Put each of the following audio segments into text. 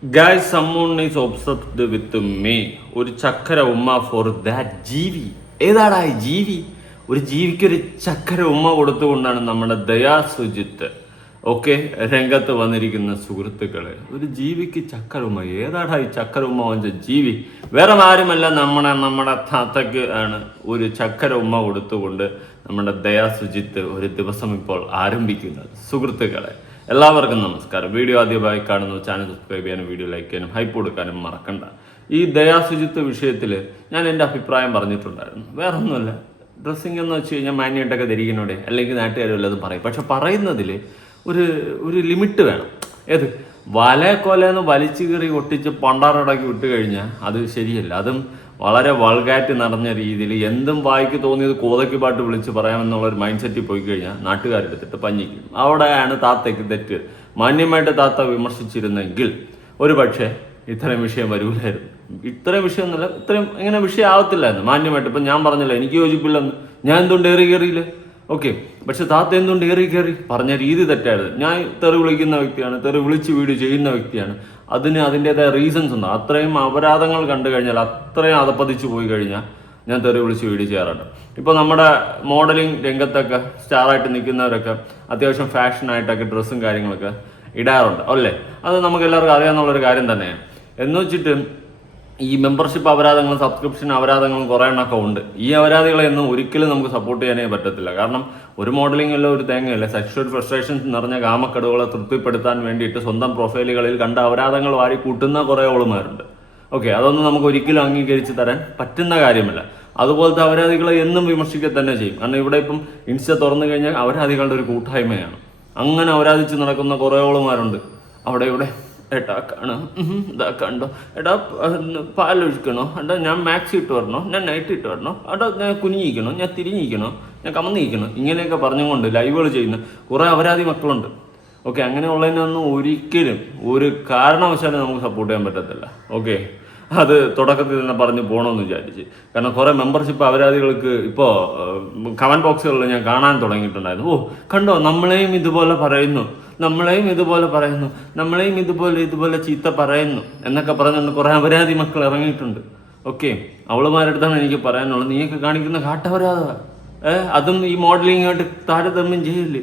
Guys, someone is obsessed with me. ഒരു ചക്കര ഉമ്മ ഫോർ ദാറ്റ് ജീവി. ഏതാടാ ഈ ജീവി? ഒരു ജീവിക്ക് ഒരു ചക്കര ഉമ്മ കൊടുത്തുകൊണ്ടാണ് നമ്മുടെ ദയാ സുജിത്ത് രംഗത്ത് വന്നിരിക്കുന്ന സുഹൃത്തുക്കളെ. ഒരു ജീവിക്ക് ചക്കര ഉമ്മ. ഏതാടാ ഈ ചക്കര ഉമ്മ വാങ്ങിച്ച ജീവി? വേറെ ആരുമല്ല, നമ്മുടെ താത്തക്ക് ആണ് ഒരു ചക്കര ഉമ്മ കൊടുത്തുകൊണ്ട് നമ്മുടെ ദയാ സുജിത്ത് ഒരു ദിവസം ഇപ്പോൾ ആരംഭിക്കുന്നത്. സുഹൃത്തുക്കളെ, എല്ലാവർക്കും നമസ്കാരം. വീഡിയോ ആദ്യമായി കാണുന്ന ചാനൽ സബ്സ്ക്രൈബ് ചെയ്യാനും വീഡിയോ ലൈക്ക് ചെയ്യാനും ഹൈപ്പ് കൊടുക്കാനും മറക്കണ്ട. ഈ ദയാ സുജിത്ത് വിഷയത്തിൽ ഞാൻ എൻ്റെ അഭിപ്രായം പറഞ്ഞിട്ടുണ്ടായിരുന്നു. വേറെ ഒന്നുമല്ല, ഡ്രസ്സിങ് എന്ന് വെച്ച് കഴിഞ്ഞാൽ മാന്യമായിട്ടൊക്കെ ധരിക്കുന്നോടെ അല്ലെങ്കിൽ നാട്ടുകാരും വല്ലതും പറയും. പക്ഷെ പറയുന്നതിൽ ഒരു ലിമിറ്റ് വേണം. ഏത് കൊലന്ന് വലിച്ചു കയറി ഒട്ടിച്ച് പണ്ടാറടക്കി വിട്ട് കഴിഞ്ഞാൽ അത് ശരിയല്ല. അതും വളരെ വൾഗാറ്റ് നിറഞ്ഞ രീതിയിൽ എന്തും വായിക്ക് തോന്നിയത് കോതയ്ക്ക് പാട്ട് വിളിച്ച് പറയാമെന്നുള്ളൊരു മൈൻഡ് സെറ്റിൽ പോയി കഴിഞ്ഞാൽ നാട്ടുകാരെടുത്തിട്ട് പഞ്ഞിക്കും. അവിടെയാണ് താത്തയ്ക്ക് തെറ്റ്. മാന്യമായിട്ട് താത്ത വിമർശിച്ചിരുന്നെങ്കിൽ ഒരു പക്ഷേ ഇത്രയും വിഷയം വരൂലായിരുന്നു. ഇത്രയും വിഷയം എന്നല്ല, ഇത്രയും ഇങ്ങനെ വിഷയം ആവത്തില്ലായിരുന്നു മാന്യമായിട്ട്. ഇപ്പം ഞാൻ പറഞ്ഞല്ലോ എനിക്ക് യോജിപ്പില്ലെന്ന്, ഞാൻ എന്തുകൊണ്ട് കയറിയില്ലേ? പക്ഷെ താത്ത എന്തുകൊണ്ട് കയറി പറഞ്ഞ രീതി തെറ്റായിരുന്നു. ഞാൻ തെറി വിളിക്കുന്ന വ്യക്തിയാണ്, തെറി വിളിച്ച് വീഡിയോ ചെയ്യുന്ന വ്യക്തിയാണ്. അതിന് അതിൻ്റെതായ റീസൺസ് ഉണ്ട്. അത്രയും അപരാധങ്ങൾ കണ്ടു കഴിഞ്ഞാൽ, അത്രയും അതപ്പതിച്ച് പോയി കഴിഞ്ഞാൽ ഞാൻ തെറി വിളിച്ച് വീഡിയോ ചെയ്യാറുണ്ട്. ഇപ്പോൾ നമ്മുടെ മോഡലിംഗ് രംഗത്തൊക്കെ സ്റ്റാറായിട്ട് നിൽക്കുന്നവരൊക്കെ അത്യാവശ്യം ഫാഷനായിട്ടൊക്കെ ഡ്രസ്സും കാര്യങ്ങളൊക്കെ ഇടാറുണ്ട് അല്ലേ? അത് നമുക്ക് എല്ലാവർക്കും അറിയാവുന്നുള്ളൊരു കാര്യം തന്നെയാണ്. എന്ന് വെച്ചിട്ട് ഈ മെമ്പർഷിപ്പ് അപരാധങ്ങളും സബ്സ്ക്രിപ്ഷൻ അപരാധങ്ങളും കുറേ എണ്ണമൊക്കെ ഉണ്ട്. ഈ അപരാധികളെയൊന്നും ഒരിക്കലും നമുക്ക് സപ്പോർട്ട് ചെയ്യാനേ പറ്റത്തില്ല. കാരണം ഒരു മോഡലിംഗല്ലോ ഒരു തേങ്ങയല്ല. സെക്ഷൽ ഫ്രസ്ട്രേഷൻസ് നിറഞ്ഞ കാമക്കടവുകളെ തൃപ്തിപ്പെടുത്താൻ വേണ്ടിയിട്ട് സ്വന്തം പ്രൊഫൈലുകളിൽ കണ്ട അപരാധങ്ങൾ വാരി കൂട്ടുന്ന കുറേ ഓളുമാരുണ്ട്. അതൊന്നും നമുക്ക് ഒരിക്കലും അംഗീകരിച്ച് തരാൻ പറ്റുന്ന കാര്യമല്ല. അതുപോലത്തെ അപരാധികളെ എന്നും വിമർശിക്കുക തന്നെ ചെയ്യും. കാരണം ഇവിടെ ഇപ്പം ഇൻസ്റ്റ തുറന്നു കഴിഞ്ഞാൽ അപരാധികളുടെ ഒരു കൂട്ടായ്മയാണ്. അങ്ങനെ അപരാധിച്ച് നടക്കുന്ന കുറേ ഓളുമാരുണ്ട്. അവിടെ ഇവിടെ ഏട്ടാ കാണാം, ഇതാ കണ്ടോ, എടാ പാലൊഴിക്കണോ, എടാ ഞാൻ മാക്സി ഇട്ട് വരണോ, ഞാൻ നൈറ്റ് ഇട്ട് വരണോ, എടാ ഞാൻ കുനിഞ്ഞിരിക്കണോ, ഞാൻ തിരിഞ്ഞിരിക്കണോ, ഞാൻ കമന്നിരിക്കണോ, ഇങ്ങനെയൊക്കെ പറഞ്ഞുകൊണ്ട് ലൈവുകൾ ചെയ്യുന്ന കുറേ അപരാധി മക്കളുണ്ട്. അങ്ങനെയുള്ളതിനൊന്നും ഒരിക്കലും ഒരു കാരണവശാലും നമുക്ക് സപ്പോർട്ട് ചെയ്യാൻ പറ്റത്തില്ല. അത് തുടക്കത്തിൽ തന്നെ പറഞ്ഞു പോകണമെന്ന് വിചാരിച്ച്. കാരണം കുറേ മെമ്പർഷിപ്പ് അപരാധികൾക്ക് ഇപ്പോൾ കമൻറ്റ് ബോക്സുകളിൽ ഞാൻ കാണാൻ തുടങ്ങിയിട്ടുണ്ടായിരുന്നു. കണ്ടോ, നമ്മളെയും ഇതുപോലെ പറയുന്നു, നമ്മളെയും ഇതുപോലെ ചീത്ത പറയുന്നു എന്നൊക്കെ പറഞ്ഞുകൊണ്ട് കുറേ അപരാധി മക്കൾ ഇറങ്ങിയിട്ടുണ്ട്. അവളുമാരടുത്താണ് എനിക്ക് പറയാനുള്ളത്. നീയൊക്കെ കാണിക്കുന്ന കാട്ടപരാധ. അതും ഈ മോഡലിങ്ങായിട്ട് താരതമ്യം ചെയ്യില്ലേ?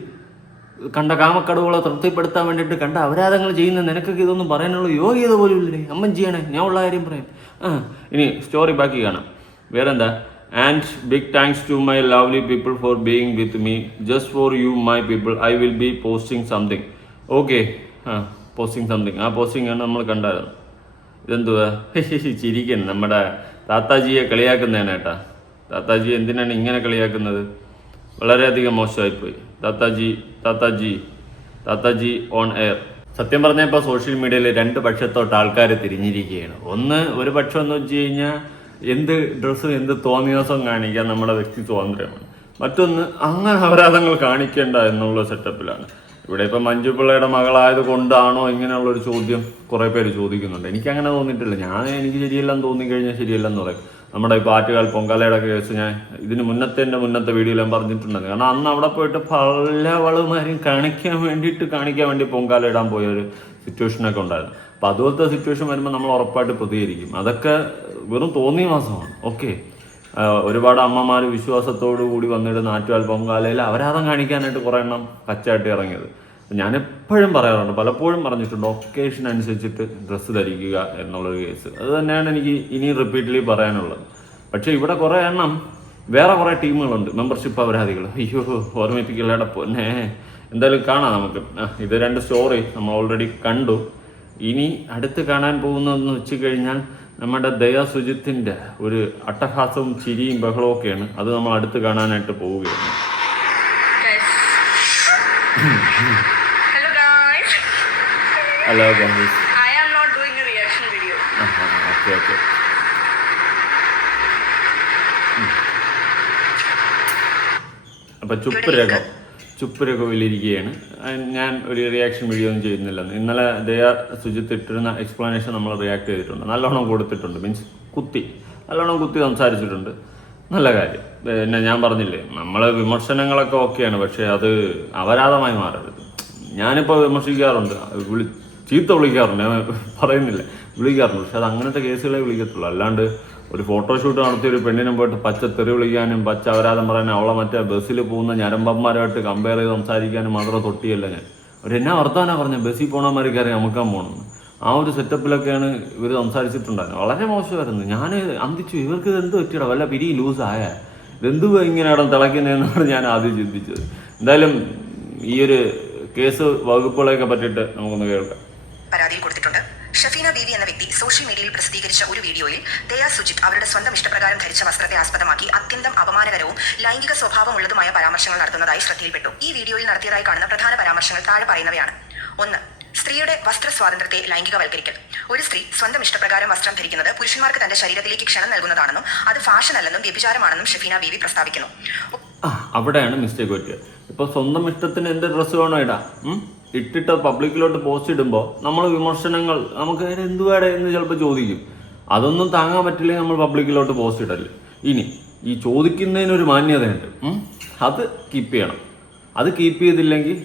കണ്ട കാമക്കടവുകളെ തൃപ്തിപ്പെടുത്താൻ വേണ്ടിയിട്ട് കണ്ട അപരാധങ്ങൾ ചെയ്യുന്ന നിനക്കൊക്കെ ഇതൊന്നും പറയാനുള്ള യോഗ്യത പോലും ഇല്ലേ? അമ്മൻ ചെയ്യണേ, ഞാൻ ഉള്ള കാര്യം പറയാം. ഇനി സ്റ്റോറി ബാക്കി കാണാം. വേറെന്താ? And big thanks to my lovely people for being with me. Just for you my people I will be posting something. Posting something. ആ പോസ്റ്റിംഗ് ആണ് നമ്മൾ കണ്ടായിരുന്നു. ഇതെന്തുവാ ചിരിക്കുന്നു? നമ്മുടെ താത്താജിയെ കളിയാക്കുന്നതാണ് ഏട്ടാ. താത്താജി എന്തിനാണ് ഇങ്ങനെ കളിയാക്കുന്നത്? വളരെയധികം മോശമായിപ്പോയി. താത്താജി ഓൺ എയർ. സത്യം പറഞ്ഞാൽ ഇപ്പോൾ സോഷ്യൽ മീഡിയയിൽ രണ്ട് പക്ഷത്തോട്ട് ആൾക്കാർ തിരിഞ്ഞിരിക്കുകയാണ്. ഒരു പക്ഷം എന്ന് വെച്ച് കഴിഞ്ഞാൽ എന്ത് ഡ്രസ്സും എന്ത് തോന്നിയാസം കാണിക്കാൻ നമ്മുടെ വ്യക്തി സ്വാതന്ത്ര്യമാണ്. മറ്റൊന്ന് അങ്ങനെ അപരാധങ്ങൾ കാണിക്കേണ്ട എന്നുള്ള സെറ്റപ്പിലാണ്. ഇവിടെ ഇപ്പം മഞ്ജു പിള്ളയുടെ മകളായത് കൊണ്ടാണോ ഇങ്ങനെയുള്ളൊരു ചോദ്യം കുറേ പേര് ചോദിക്കുന്നുണ്ട്. എനിക്കങ്ങനെ തോന്നിയിട്ടില്ല. എനിക്ക് ശരിയല്ലെന്ന് തോന്നിക്കഴിഞ്ഞാൽ ശരിയല്ലെന്ന് പറയും. നമ്മുടെ ഇപ്പോൾ ആറ്റുകാൽ പൊങ്കാലയുടെ കേസ് ഞാൻ ഇതിന് മുന്നത്തെ വീഡിയോയിൽ ഞാൻ പറഞ്ഞിട്ടുണ്ടായിരുന്നു. കാരണം അന്ന് അവിടെ പോയിട്ട് പല വളവുമാരും കാണിക്കാൻ വേണ്ടി പൊങ്കാല ഇടാൻ പോയൊരു സിറ്റുവേഷനൊക്കെ ഉണ്ടായിരുന്നു. അപ്പോൾ അതുപോലത്തെ സിറ്റുവേഷൻ വരുമ്പോൾ നമ്മൾ ഉറപ്പായിട്ട് പ്രതികരിക്കും. അതൊക്കെ വെറും തോന്നിയ മാസമാണ്. ഒരുപാട് അമ്മമാർ വിശ്വാസത്തോടു കൂടി വന്നിട്ട് ആറ്റുകാൽ പൊങ്കാലയിൽ അപരാധം കാണിക്കാനായിട്ട് കുറേ എണ്ണം കച്ചായിട്ട് ഇറങ്ങിയത്. ഞാൻ എപ്പോഴും പറയാറുണ്ട്, പലപ്പോഴും പറഞ്ഞിട്ടുണ്ട്, ഒക്കേഷൻ അനുസരിച്ചിട്ട് ഡ്രസ്സ് ധരിക്കുക എന്നുള്ളൊരു കേസ്. അത് തന്നെയാണ് എനിക്ക് ഇനി റിപ്പീറ്റ്ലി പറയാനുള്ളത്. പക്ഷേ ഇവിടെ കുറേ എണ്ണം വേറെ കുറേ ടീമുകളുണ്ട്, മെമ്പർഷിപ്പ് അപരാധികൾ. ഓർമ്മിപ്പിക്കലയുടെ പൊന്നെ. എന്തായാലും കാണാം നമുക്ക്. ഇത് രണ്ട് സ്റ്റോറി നമ്മൾ ഓൾറെഡി കണ്ടു. ഇനി അടുത്ത് കാണാൻ പോകുന്നതെന്ന് വെച്ച് കഴിഞ്ഞാൽ നമ്മുടെ ദയാ സുജിത്തിൻ്റെ ഒരു അട്ടഹാസവും ചിരിയും ബഹളവും ഒക്കെയാണ്. അത് നമ്മൾ അടുത്ത് കാണാനായിട്ട് പോവുകയാണ്. Hello guys. I am not doing a reaction video. Okay. അപ്പം ചുപ്പുരകവിലിരിക്കുകയാണ്. ഞാൻ ഒരു റിയാക്ഷൻ വീഡിയോ ഒന്നും ചെയ്യുന്നില്ലെന്ന്. ഇന്നലെ ദയാ സുജിത്ത് ഇട്ടിരുന്ന എക്സ്പ്ലനേഷൻ നമ്മൾ റിയാക്ട് ചെയ്തിട്ടുണ്ട്. നല്ലോണം കൊടുത്തിട്ടുണ്ട്. നല്ലോണം കുത്തി സംസാരിച്ചിട്ടുണ്ട്. നല്ല കാര്യം. പിന്നെ ഞാൻ പറഞ്ഞില്ലേ, നമ്മൾ വിമർശനങ്ങളൊക്കെ ഓക്കെയാണ്, പക്ഷേ അത് അപരാധമായി മാറരുത്. ഞാനിപ്പോൾ വിമർശിക്കാറുണ്ട്. ചീത്ത വിളിക്കാറുണ്ട്, ഞാൻ പറയുന്നില്ല, വിളിക്കാറുണ്ട്. പക്ഷെ അത് അങ്ങനത്തെ കേസുകളെ വിളിക്കത്തുള്ളൂ. അല്ലാണ്ട് ഒരു ഫോട്ടോഷൂട്ട് നടത്തിയ ഒരു പെണ്ണിനെ പോയിട്ട് പച്ച തെറി വിളിക്കാനും പച്ച അപരാധം പറയാനും അവളെ മറ്റേ ബസ്സിൽ പോകുന്ന ഞരമ്പന്മാരുമായിട്ട് കമ്പയർ ചെയ്ത് സംസാരിക്കാനും മാത്രം തൊട്ടിയല്ല ഞാൻ. അവരെന്നാ വർത്താനാണ് പറഞ്ഞത്, ബസ്സിൽ പോകണമാർക്ക് അറിയാം അമുക്കാൻ പോകണമെന്ന്. ആ ഒരു സെറ്റപ്പിലൊക്കെയാണ് ഇവർ സംസാരിച്ചിട്ടുണ്ടായിരുന്നത്. വളരെ മോശമായിരുന്നു. ഞാൻ അന്തിച്ചു, ഇവർക്ക് ഇത് എന്ത് പറ്റിയടാ, വല്ല പിരി ലൂസായ ഇതെന്തുവാ ഇങ്ങനെ ഇടം തിളയ്ക്കുന്നതെന്നാണ് ഞാൻ ആദ്യം ചിന്തിച്ചത്. എന്തായാലും ഈ ഒരു കേസ് വകുപ്പുകളെയൊക്കെ പറ്റിയിട്ട് നമുക്കൊന്ന് കേൾക്കാം. പരാതിയിൽ കൊടുത്തിട്ടുണ്ട്. ഷഫീന ബീവി എന്ന വ്യക്തി സോഷ്യൽ മീഡിയയിൽ പ്രസിദ്ധീകരിച്ച ഒരു വീഡിയോയിൽ ദയാ സുജിത്ത് അവരുടെ സ്വന്തം ഇഷ്ടപ്രകാരം ധരിച്ച വസ്ത്രത്തെ ആസ്പദമാക്കി അത്യന്തം അപമാനകരവും ലൈംഗിക സ്വഭാവമുള്ളതുമായ പരാമർശങ്ങൾ നടത്തുന്നതായി ശ്രദ്ധയിൽപ്പെട്ടു. ഈ വീഡിയോയിൽ നടത്തിയതായി കാണുന്ന പ്രധാന പരാമർശങ്ങൾ താഴെ പറയുന്നവയാണ്. 1. സ്ത്രീയുടെ വസ്ത്ര സ്വാതന്ത്ര്യത്തെ ലൈംഗികവൽക്കരിക്കൽ. ഒരു സ്ത്രീ സ്വന്തം ഇഷ്ടപ്രകാരം വസ്ത്രം ധരിക്കുന്നത് പുരുഷന്മാർക്ക് തന്റെ ശരീരത്തിലേക്ക് ക്ഷണം നൽകുന്നതാണെന്നും അത് ഫാഷൻ അല്ലെന്നും വ്യഭിചാരമാണെന്നും ഷഫീന ബീവി പ്രസ്താവിക്കുന്നു. അവിടെയാണ് മിസ്റ്റേക്ക് പറ്റിയത്. ഇപ്പോൾ സ്വന്തം ഇഷ്ടത്തിന് എന്ത് ഡ്രസ്സ് വേണോ ഇടാം, ഇട്ടിട്ട് പബ്ലിക്കിലോട്ട് പോസ്റ്റ് ഇടുമ്പോൾ നമ്മൾ വിമർശനങ്ങൾ നമുക്ക് എന്തുവേടെ എന്ന് ചിലപ്പോൾ ചോദിക്കും. അതൊന്നും താങ്ങാൻ പറ്റില്ലെങ്കിൽ നമ്മൾ പബ്ലിക്കിലോട്ട് പോസ്റ്റ് ഇടല്ലേ. ഇനി ഈ ചോദിക്കുന്നതിനൊരു മാന്യതയുണ്ട്, അത് കീപ്പ് ചെയ്യണം. അത് കീപ്പ് ചെയ്തില്ലെങ്കിൽ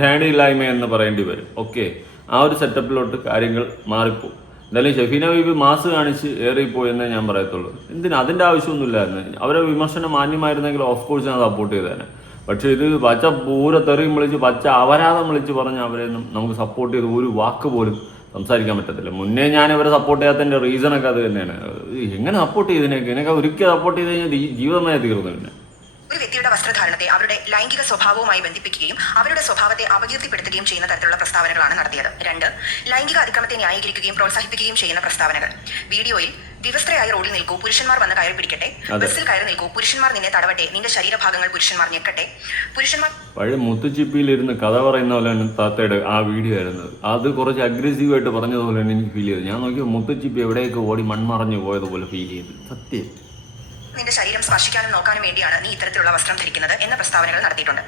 ഡാഡി ഇല്ലായ്മ എന്ന് പറയേണ്ടി വരും. ഓക്കെ, ആ ഒരു സെറ്റപ്പിലോട്ട് കാര്യങ്ങൾ മാറിപ്പോകും. എന്തായാലും ഷഫീന ബീബി മാസ് കാണിച്ച് ഏറിപ്പോയെന്നേ ഞാൻ പറയത്തുള്ളൂ. എന്തിനാ, അതിൻ്റെ ആവശ്യമൊന്നുമില്ലായിരുന്നു. അവരെ വിമർശനം മാന്യമായിരുന്നെങ്കിൽ ഓഫ് കോഴ്സ് ഞാൻ സപ്പോർട്ട് ചെയ്തേനെ. പക്ഷേ ഇത് പച്ച പൂര തെറിയും വിളിച്ച് പച്ച അപരാധം വിളിച്ച് പറഞ്ഞ് അവരെയൊന്നും നമുക്ക് സപ്പോർട്ട് ചെയ്ത് ഒരു വാക്ക് പോലും സംസാരിക്കാൻ പറ്റത്തില്ല. മുന്നേ ഞാൻ ഇവരെ സപ്പോർട്ട് ചെയ്യാത്തതിൻ്റെ റീസണൊക്കെ അത് തന്നെയാണ്. എങ്ങനെ സപ്പോർട്ട് ചെയ്തതിനൊക്കെ ഇതിനൊക്കെ ഒരിക്കൽ സപ്പോർട്ട് ചെയ്ത് കഴിഞ്ഞാൽ ജീവിതമായി തീർന്നു. പിന്നെ ഒരു വ്യക്തിയുടെ വസ്ത്രധാരണത്തെ അവരുടെ ലൈംഗിക സ്വഭാവവുമായി ബന്ധിപ്പിക്കുകയും അവരുടെ സ്വഭാവത്തെ അപകീർത്തിപ്പെടുത്തുകയും ചെയ്യുന്ന തരത്തിലുള്ള പ്രസ്താവനകളാണ് നടത്തിയത്. 2. ലൈംഗിക അതിക്രമത്തെ ന്യായീകരിക്കുകയും പ്രോത്സാഹിപ്പിക്കുകയും ചെയ്യുന്ന പ്രസ്താവനകൾ. വീഡിയോയിൽ വിവസ്ത്രയായി റോഡിൽ നിൽക്കൂ, പുരുഷന്മാർ വന്ന് കയറി പിടിക്കട്ടെ, ബസ്സിൽ കയറി നിൽക്കൂ, പുരുഷന്മാർ നിന്നെ തടവട്ടെ, നിന്റെ ശരീരഭാഗങ്ങൾ പുരുഷന്മാർ ഞെക്കട്ടെ, പുരുഷന്മാർ പഴയ മുത്തുച്ചിപ്പിയിലിരുന്ന് കഥ പറയുന്ന പോലെയാണ് താത്തയുടെ ആ വീഡിയോ ആയിരുന്നത്. അത് കുറച്ച് അഗ്രസീവായിട്ട് പറഞ്ഞതുപോലെയാണ് എനിക്ക് ഫീൽ ചെയ്തത്. ഞാൻ നോക്കിയാൽ മുത്തുച്ചിപ്പി എവിടെയൊക്കെ ഓടി മൺമറഞ്ഞു പോയതുപോലെ ഫീൽ ചെയ്തു. സത്യം, നിന്റെ ശരീരം സ്പർശിക്കാനും നോക്കാനും വേണ്ടിയാണ് നീ ഇത്തരത്തിലുള്ള വസ്ത്രം ധരിക്കുന്നത് എന്ന പ്രസ്താവനകൾ നടത്തിയിട്ടുണ്ട്.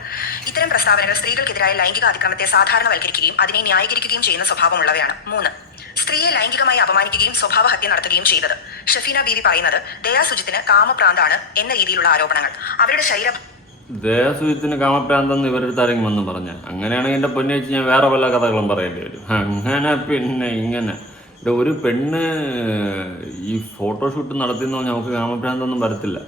ഇത്തരം പ്രസ്താവനകൾ സ്ത്രീകൾക്കെതിരായ ലൈംഗിക അതിക്രമത്തെ സാധാരണവൽക്കരിക്കുകയും അതിനെ ന്യായീകരിക്കുകയും ചെയ്യുന്ന സ്വഭാവമുള്ളവയാണ്. 3. സ്ത്രീയെ ലൈംഗികമായി അപമാനിക്കുകയും സ്വഭാവഹത്യ നടത്തുകയും ചെയ്തത്. ഷഫീന ബീവി പറയുന്നത് ദയാ സുജിത്തിന് കാമപ്രാന്താണ് എന്ന രീതിയിലുള്ള ആരോപണങ്ങൾ. അവരുടെ ദേഹസുജിത്തിന് കാമപ്രാന്തെന്ന് ഇവരുടെ താരെങ്കിലും വന്ന് പറഞ്ഞ, അങ്ങനെയാണെങ്കിൽ എൻ്റെ പൊന്നെ വെച്ച് ഞാൻ വേറെ വല്ല കഥകളും പറയേണ്ടി വരും. അങ്ങനെ പിന്നെ ഇങ്ങനെ ഒരു പെണ്ണ് ഈ ഫോട്ടോഷൂട്ട് നടത്തുന്ന നമുക്ക് കാമഭ്രാന്തൊന്നും വരത്തില്ല.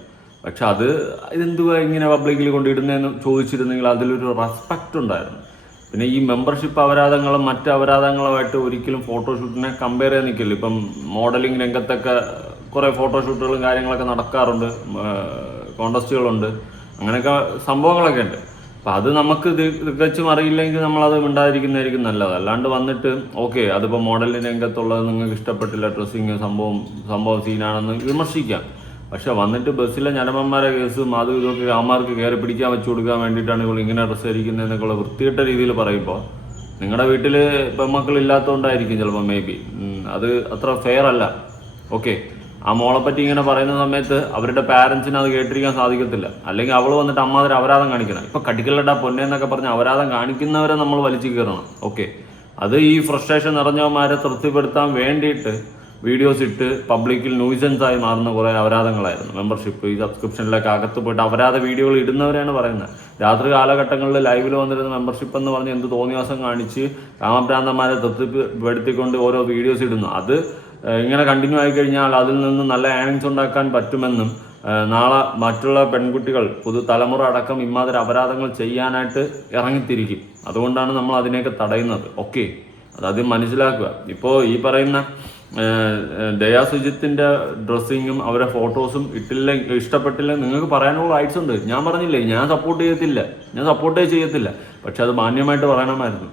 പക്ഷെ അത് ഇതെന്തുവാ ഇങ്ങനെ പബ്ലിക്കിൽ കൊണ്ടിടുന്നതെന്ന് ചോദിച്ചിരുന്നെങ്കിൽ അതിലൊരു റെസ്പെക്റ്റ് ഉണ്ടായിരുന്നു. പിന്നെ ഈ മെമ്പർഷിപ്പ് അപരാധങ്ങളും മറ്റ് അപരാധങ്ങളുമായിട്ട് ഒരിക്കലും ഫോട്ടോഷൂട്ടിനെ കമ്പയർ ചെയ്യാൻ നിൽക്കില്ല. ഇപ്പം മോഡലിംഗ് രംഗത്തൊക്കെ കുറേ ഫോട്ടോഷൂട്ടുകളും കാര്യങ്ങളൊക്കെ നടക്കാറുണ്ട്, കോണ്ടസ്റ്റുകളുണ്ട്, അങ്ങനെയൊക്കെ സംഭവങ്ങളൊക്കെ ഉണ്ട്. അപ്പം അത് നമുക്ക് തികച്ചും അറിയില്ലെങ്കിൽ നമ്മളത് മിണ്ടാതിരിക്കുന്നതായിരിക്കും നല്ലത്. അല്ലാണ്ട് വന്നിട്ട് ഓക്കെ അതിപ്പോൾ മോഡലിംഗ് രംഗത്തുള്ളത് നിങ്ങൾക്ക് ഇഷ്ടപ്പെട്ടില്ല, ഡ്രസ്സിങ് സംഭവം സീനാണെന്ന് വിമർശിക്കാം. പക്ഷെ വന്നിട്ട് ബസ്സിലെ ഞരമ്പന്മാരെ കേസും അതും ഇതൊക്കെ അമ്മമാർക്ക് കയറി പിടിക്കാൻ വെച്ച് കൊടുക്കാൻ വേണ്ടിയിട്ടാണ് ഇപ്പോൾ ഇങ്ങനെ ഡ്രസ്സ് ധരിക്കുന്നതെന്നൊക്കെയുള്ള വൃത്തികെട്ട രീതിയിൽ പറയുമ്പോൾ നിങ്ങളുടെ വീട്ടിൽ പെൺമക്കളില്ലാത്തതുകൊണ്ടായിരിക്കും ചിലപ്പോൾ മേ ബി അത് അത്ര ഫെയർ അല്ല. ഓക്കെ, ആ മോളെ പറ്റി ഇങ്ങനെ പറയുന്ന സമയത്ത് അവരുടെ പാരൻസിന് അത് കേട്ടിരിക്കാൻ സാധിക്കത്തില്ല. അല്ലെങ്കിൽ അവൾ വന്നിട്ട് അമ്മാതിരി അപരാധം കാണിക്കണം. ഇപ്പം കടിക്കലടാ പൊന്നേന്നൊക്കെ പറഞ്ഞ് അപരാധം കാണിക്കുന്നവരെ നമ്മൾ വലിച്ചു കയറണം. ഓക്കെ, അത് ഈ ഫ്രസ്ട്രേഷൻ നിറഞ്ഞവന്മാരെ തൃപ്തിപ്പെടുത്താൻ വേണ്ടിയിട്ട് വീഡിയോസ് ഇട്ട് പബ്ലിക്കിൽ ന്യൂസൻസ് ആയി മാറുന്ന കുറേ അപരാധങ്ങളായിരുന്നു. മെമ്പർഷിപ്പ് ഈ സബ്സ്ക്രിപ്ഷനിലൊക്കെ അകത്ത് പോയിട്ട് അപരാധ വീഡിയോകൾ ഇടുന്നവരെയാണ് പറയുന്നത്. രാത്രി കാലഘട്ടങ്ങളിൽ ലൈവിൽ വന്നിരുന്ന മെമ്പർഷിപ്പ് എന്ന് പറഞ്ഞ് എന്ത് തോന്നിവാസം കാണിച്ച് കാമഭ്രാന്തന്മാരെ തൃപ്തിപ്പെടുത്തിക്കൊണ്ട് ഓരോ വീഡിയോസ് ഇടുന്നു. അത് ഇങ്ങനെ കണ്ടിന്യൂ ആയി കഴിഞ്ഞാൽ അതിൽ നിന്ന് നല്ല ഏണിങ്സ് ഉണ്ടാക്കാൻ പറ്റുമെന്നും നാളെ മറ്റുള്ള പെൺകുട്ടികൾ പുതുതലമുറ അടക്കം ഇമാതിരി അപരാധങ്ങൾ ചെയ്യാനായിട്ട് ഇറങ്ങിത്തിരിക്കും. അതുകൊണ്ടാണ് നമ്മൾ അതിനെയൊക്കെ തടയുന്നത്. ഓക്കെ, അതാദ്യം മനസ്സിലാക്കുക. ഇപ്പോൾ ഈ പറയുന്ന ദയാ സുജിത്തിൻ്റെ ഡ്രസ്സിങ്ങും അവരുടെ ഫോട്ടോസും ഇഷ്ടപ്പെട്ടില്ല നിങ്ങൾക്ക് പറയാനുള്ള റൈറ്റ്സ് ഉണ്ട്. ഞാൻ പറഞ്ഞില്ലേ, ഞാൻ സപ്പോർട്ട് ചെയ്യത്തില്ല. പക്ഷെ അത് മാന്യമായിട്ട് പറയണമായിരുന്നു.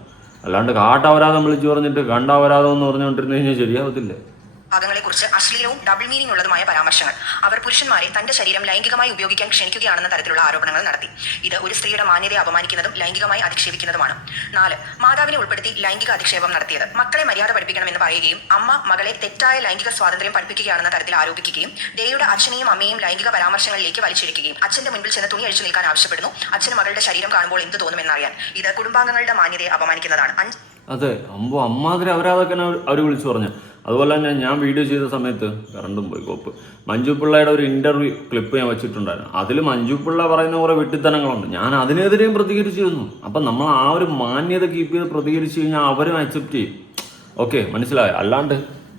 അല്ലാണ്ട് കാട്ടപരാധം വിളിച്ചു പറഞ്ഞിട്ട് കണ്ടപരാധം എന്ന് പറഞ്ഞുകൊണ്ടിരുന്നു കഴിഞ്ഞാൽ ശരിയാവത്തില്ല. ഭാഗങ്ങളെക്കുറിച്ച് അശ്ലീലവും ഡബിൾ മീനിംഗ് ഉള്ളതുമായ പരാമർശങ്ങൾ. അവർ പുരുഷന്മാരെ തന്റെ ശരീരം ലൈംഗികമായി ഉപയോഗിക്കാൻ ക്ഷണിക്കുകയാണെന്ന തരത്തിലുള്ള ആരോപണങ്ങൾ നടത്തി. ഇത് ഒരു സ്ത്രീയുടെ മാന്യതയെ അപമാനിക്കുന്നതും ലൈംഗികമായി അധിക്ഷേപിക്കുന്നതുമാണ്. 4. മാതാവിനെ ഉൾപ്പെടുത്തി ലൈംഗിക അധിക്ഷേപം നടത്തിയത്. മക്കളെ മര്യാദ പഠിപ്പിക്കണമെന്ന് പറയുകയും അമ്മ മകളെ തെറ്റായ ലൈംഗിക സ്വാതന്ത്ര്യം പഠിപ്പിക്കുകയാണെന്ന തരത്തിൽ ആരോപിക്കുകയും ദയയുടെ അച്ഛനെയും അമ്മയും ലൈംഗിക പരാമർശങ്ങളിലേക്ക് വലിച്ചിരിക്കുകയും അച്ഛന്റെ മുൻപിൽ ചെന്ന് തുണി അഴിച്ചു നിൽക്കാൻ ആവശ്യപ്പെടുന്നു. അച്ഛന് മകളുടെ ശരീരം കാണുമ്പോൾ എന്ത് തോന്നുമെന്നറിയാൻ. ഇത് കുടുംബാംഗങ്ങളുടെ മാന്യതയെ അപമാനിക്കുന്നതാണ്. അതെ, അമ്മാതിരി അവരതൊക്കെ അവർ വിളിച്ചു പറഞ്ഞു. അതുപോലെ തന്നെ ഞാൻ വീഡിയോ ചെയ്ത സമയത്ത് കറണ്ടും പോയി കോപ്പ്. മഞ്ജു പിള്ളയുടെ ഒരു ഇന്റർവ്യൂ ക്ലിപ്പ് ഞാൻ വെച്ചിട്ടുണ്ടായിരുന്നു. അതിൽ മഞ്ജു പിള്ള പറയുന്ന കുറെ വെട്ടിത്തനങ്ങളുണ്ട്. ഞാൻ അതിനെതിരെയും പ്രതികരിച്ചിരുന്നു. അപ്പം നമ്മൾ ആ ഒരു മാന്യത കീപ്പ് ചെയ്ത് പ്രതികരിച്ചു കഴിഞ്ഞാൽ അവരും അക്സെപ്റ്റ് ചെയ്യും. ഓക്കെ, മനസ്സിലായോ? അല്ലാണ്ട്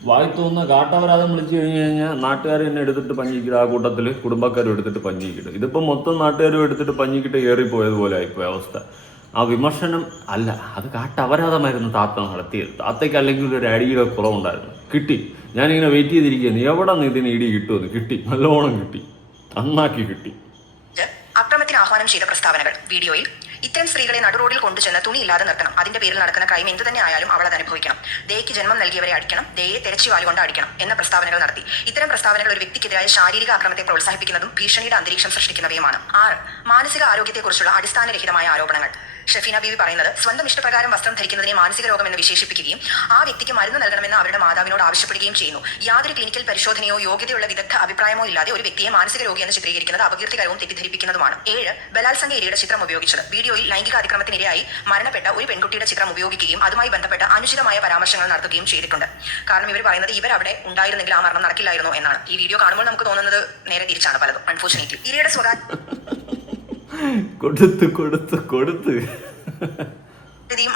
വായി തോന്നുന്ന കാട്ടവരാതം വിളിച്ചു കഴിഞ്ഞ് കഴിഞ്ഞാൽ നാട്ടുകാർ തന്നെ എടുത്തിട്ട് പഞ്ഞിക്കിട്ട്, ആ കൂട്ടത്തിൽ കുടുംബക്കാരും എടുത്തിട്ട് പഞ്ഞിക്കിട്ട്. ഇതിപ്പോൾ മൊത്തം നാട്ടുകാരും എടുത്തിട്ട് പഞ്ഞിക്കിട്ട് ഏറിപ്പോയതുപോലെ ആയിപ്പോയി അവസ്ഥ. ആ വിമർശനം അല്ല, അത് കാട്ടപരാധമായിരുന്നു താത്ത നടത്തിയത്. താത്തയ്ക്ക് അല്ലെങ്കിൽ ഒരു അടിയുടെ കുറവുണ്ടായിരുന്നു. കിട്ടി. ഞാനിങ്ങനെ വെയിറ്റ് ചെയ്തിരിക്കുകയാണ്, എവിടെ നിന്ന് ഇതിന് ഇടി കിട്ടുമെന്ന്. കിട്ടി, നല്ലോണം കിട്ടി, നന്നാക്കി കിട്ടി. അക്രമത്തിന് ആഹ്വാനം ചെയ്ത പ്രസ്താവനകൾ. വീഡിയോയിൽ ഇത്തരം സ്ത്രീകളെ നടുറോഡിൽ കൊണ്ടുചെന്ന് തുണിയില്ലാതെ നിർത്തണം. അതിന്റെ പേരിൽ നടക്കുന്ന ക്രൈം എന്തു തന്നെ ആയാലും അവൾ അത് അനുഭവിക്കണം. ദയയ്ക്ക് ജന്മം നൽകിയവരെ അടിക്കണം, ദയയെ തെരച്ചിവാലുകൊണ്ട് അടിക്കണം എന്ന പ്രസ്താവനകൾ നടത്തി. ഇത്തരം പ്രസ്താവനകൾ ഒരു വ്യക്തിക്കെതിരായ ശാരീരിക ആക്രമണത്തെ പ്രോത്സാഹിപ്പിക്കുന്നതും ഭീഷണിയുടെ അന്തരീക്ഷം സൃഷ്ടിക്കുന്നവയുമാണ്. 6. മാനസിക ആരോഗ്യത്തെക്കുറിച്ചുള്ള അടിസ്ഥാനരഹിതമായ ആരോപണങ്ങൾ. ഷഫീന ബീവി പറയുന്നത്, സ്വന്തം ഇഷ്ടപ്രകാരം വസ്ത്രം ധരിക്കുന്നതിനെ മാനസിക രോഗമെന്ന് വിശേഷിപ്പിക്കുകയും ആ വ്യക്തിക്ക് മരുന്ന് നൽകണമെന്ന് അവരുടെ മാതാവിനോട് ആവശ്യപ്പെടുകയും ചെയ്യുന്നു. യാതൊരു ക്ലിനിക്കൽ പരിശോധനയോ യോഗ്യതയുള്ള വിദഗ്ധ അഭിപ്രായമോ ഇല്ലാതെ ഒരു വ്യക്തിയെ മാനസിക രോഗിയെന്ന് ചിത്രീകരിക്കുന്നത് അപകീർത്തികരവും തെറ്റിദ്ധരിപ്പിക്കുന്നതുമാണ്. 7. ബലാത്സംഗ ഇരയുടെ ചിത്രം ഉപയോഗിച്ചത്. വീഡിയോയിൽ ലൈംഗിക അതിക്രമത്തിനിരയായി മരണപ്പെട്ട ഒരു പെൺകുട്ടിയുടെ ചിത്രം ഉപയോഗിക്കുകയും അതുമായി ബന്ധപ്പെട്ട അനുചിതമായ പരാമർശങ്ങൾ നടത്തുകയും ചെയ്തിട്ടുണ്ട്. കാരണം ഇവർ പറയുന്നത് ഇവർ അവിടെ ഉണ്ടായിരുന്നെങ്കിൽ ആ മരണം നടക്കില്ലായിരുന്നു എന്നാണ്. ഈ വീഡിയോ കാണുമ്പോൾ നമുക്ക് തോന്നുന്നത് നേരെ തിരിച്ചാണ് പലതും. അൺഫോർച്ചുനേറ്റ്ലി ഇരയുടെ കൊടുത്ത്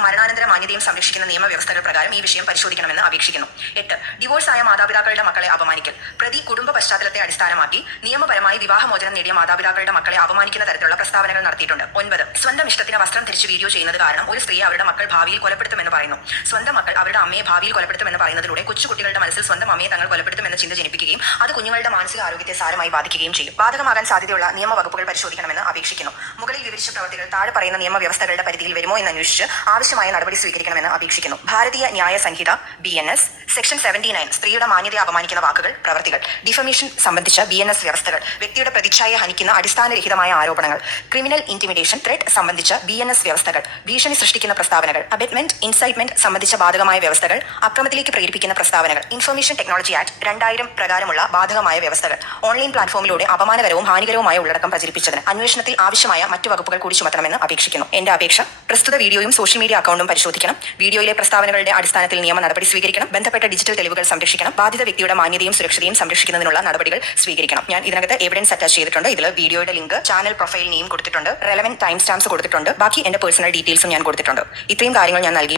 മരണാനന്തര മാന്യതയും സംരക്ഷിക്കുന്ന നിയമവ്യവസ്ഥകൾ പ്രകാരം ഈ വിഷയം പരിശോധിക്കണമെന്ന് അപേക്ഷിക്കുന്നു. 8. ഡിവോഴ്സായ മാതാപിതാക്കളുടെ മക്കളെ അപമാനിക്കൽ. പ്രതി കുടുംബ പശ്ചാത്തലത്തെ അടിസ്ഥാനമാക്കി നിയമപരമായി വിവാഹമോചനം നേടിയ മാതാപിതാക്കളുടെ മക്കളെ അപമാനിക്കുന്ന തരത്തിലുള്ള പ്രസ്താവനകൾ നടത്തിയിട്ടുണ്ട്. 9. സ്വന്തം ഇഷ്ടത്തിന് വസ്ത്രം ധരിച്ച് വീഡിയോ ചെയ്യുന്നത് കാരണം ഒരു സ്ത്രീയെ അവരുടെ മക്കൾ ഭാവിയിൽ കൊലപ്പെടുത്തുമെന്ന് പറയുന്നു. സ്വന്തം മക്കൾ അവരുടെ അമ്മയെ ഭാവിയിൽ കൊലപ്പെടുത്തുമെന്ന് പറയുന്നതിലൂടെ കൊച്ചുകുട്ടികളുടെ മനസ്സിൽ സ്വന്തം അമ്മയെ തങ്ങൾ കൊലപ്പെടുത്തുമെന്ന ചിന്ത ജനിപ്പിക്കുകയും അത് കുഞ്ഞുങ്ങളുടെ മാനസിക ആരോഗ്യത്തെ സാരമായി ബാധിക്കുകയും ചെയ്യും. ബാധകമാകാൻ സാധ്യതയുള്ള നിയമവകുപ്പുകൾ പരിശോധിക്കണമെന്ന് അപേക്ഷിക്കുന്നു. മുകളിൽ വിവരിച്ച പ്രവൃത്തികൾ താഴെ പറയുന്ന നിയമവ്യവസ്ഥകളുടെ പരിധിയിൽ വരുമോ എന്ന് അന്വേഷിച്ച് ആവശ്യമായ നടപടി സ്വീകരിക്കണമെന്ന് അപേക്ഷിക്കുന്നു. ഭാരതീയ ന്യായ സംഹിത BNS സെക്ഷൻ 79 സ്ത്രീയുടെ മാന്യതയെ അപമാനിക്കുന്ന വാക്കുകൾ, പ്രവൃത്തികൾ. ഡിഫമേഷൻ സംബന്ധിച്ച BNS വ്യവസ്ഥകൾ. വ്യക്തിയുടെ പ്രതിച്ഛായയെ ഹനിക്കുന്ന അടിസ്ഥാനരഹിതമായ ആരോപണങ്ങൾ. ക്രിമിനൽ ഇന്റിമിഡേഷൻ ത്രെറ്റ് സംബന്ധിച്ച BNS വ്യവസ്ഥകൾ. ഭീഷണി സൃഷ്ടിക്കുന്ന പ്രസ്താവനകൾ. അബെറ്റ്മെന്റ് ഇൻസൈറ്റ്മെന്റ് സംബന്ധിച്ച ബാധകമായ വ്യവസ്ഥകൾ. അക്രമത്തിലേക്ക് പ്രേരിപ്പിക്കുന്ന പ്രസ്താവനകൾ. ഇൻഫർമേഷൻ ടെക്നോളജി ആക്ട് 2000 പ്രകാരമുള്ള ബാധകമായ വ്യവസ്ഥകൾ. ഓൺലൈൻ പ്ലാറ്റ്ഫോമിലൂടെ അപമാനകരവും ഹാനികരവുമായ ഉള്ളടക്കം പ്രചരിപ്പിച്ചതിന് അന്വേഷണത്തിൽ ആവശ്യമായ മറ്റു വകുപ്പുകൾ കൂടി ചുമത്തണമെന്ന് അപേക്ഷിക്കുന്നു. എന്റെ അപേക്ഷ പ്രസ്തുത വീഡിയോയും സോഷ്യൽ മീഡിയ അക്കൗണ്ടും പരിശോധിക്കണം. വീഡിയോയിലെ പ്രസ്താവനകളുടെ അടിസ്ഥാനത്തിൽ നിയമ നടപടി സ്വീകരിക്കണം. ബന്ധപ്പെട്ട ഡിജിറ്റൽ തെളിവുകൾ സംരക്ഷിക്കണം. ബാധിത വ്യക്തിയുടെ മാന്യതയും സുരക്ഷതയും സംരക്ഷിക്കുന്നതിനുള്ള നടപടികൾ സ്വീകരിക്കണം. ഞാൻ ഇതിനകത്ത് എവിഡൻസ് അറ്റാച്ച് ചെയ്തിട്ടുണ്ട്. ഇതിൽ വീഡിയോയുടെ ലിങ്ക്, ചാനൽ പ്രൊഫൈൽ നെയിം കൊടുത്തിട്ടുണ്ട്, റെലവന്റ് ടൈം സ്റ്റാമ്പ്സ് കൊടുത്തിട്ടുണ്ട്. ബാക്കി എന്റെ പേഴ്സണൽ ഡീറ്റെയിൽസും ഞാൻ കൊടുത്തിട്ടുണ്ട്. ഇത്രയും കാര്യങ്ങൾ ഞാൻ നൽകി.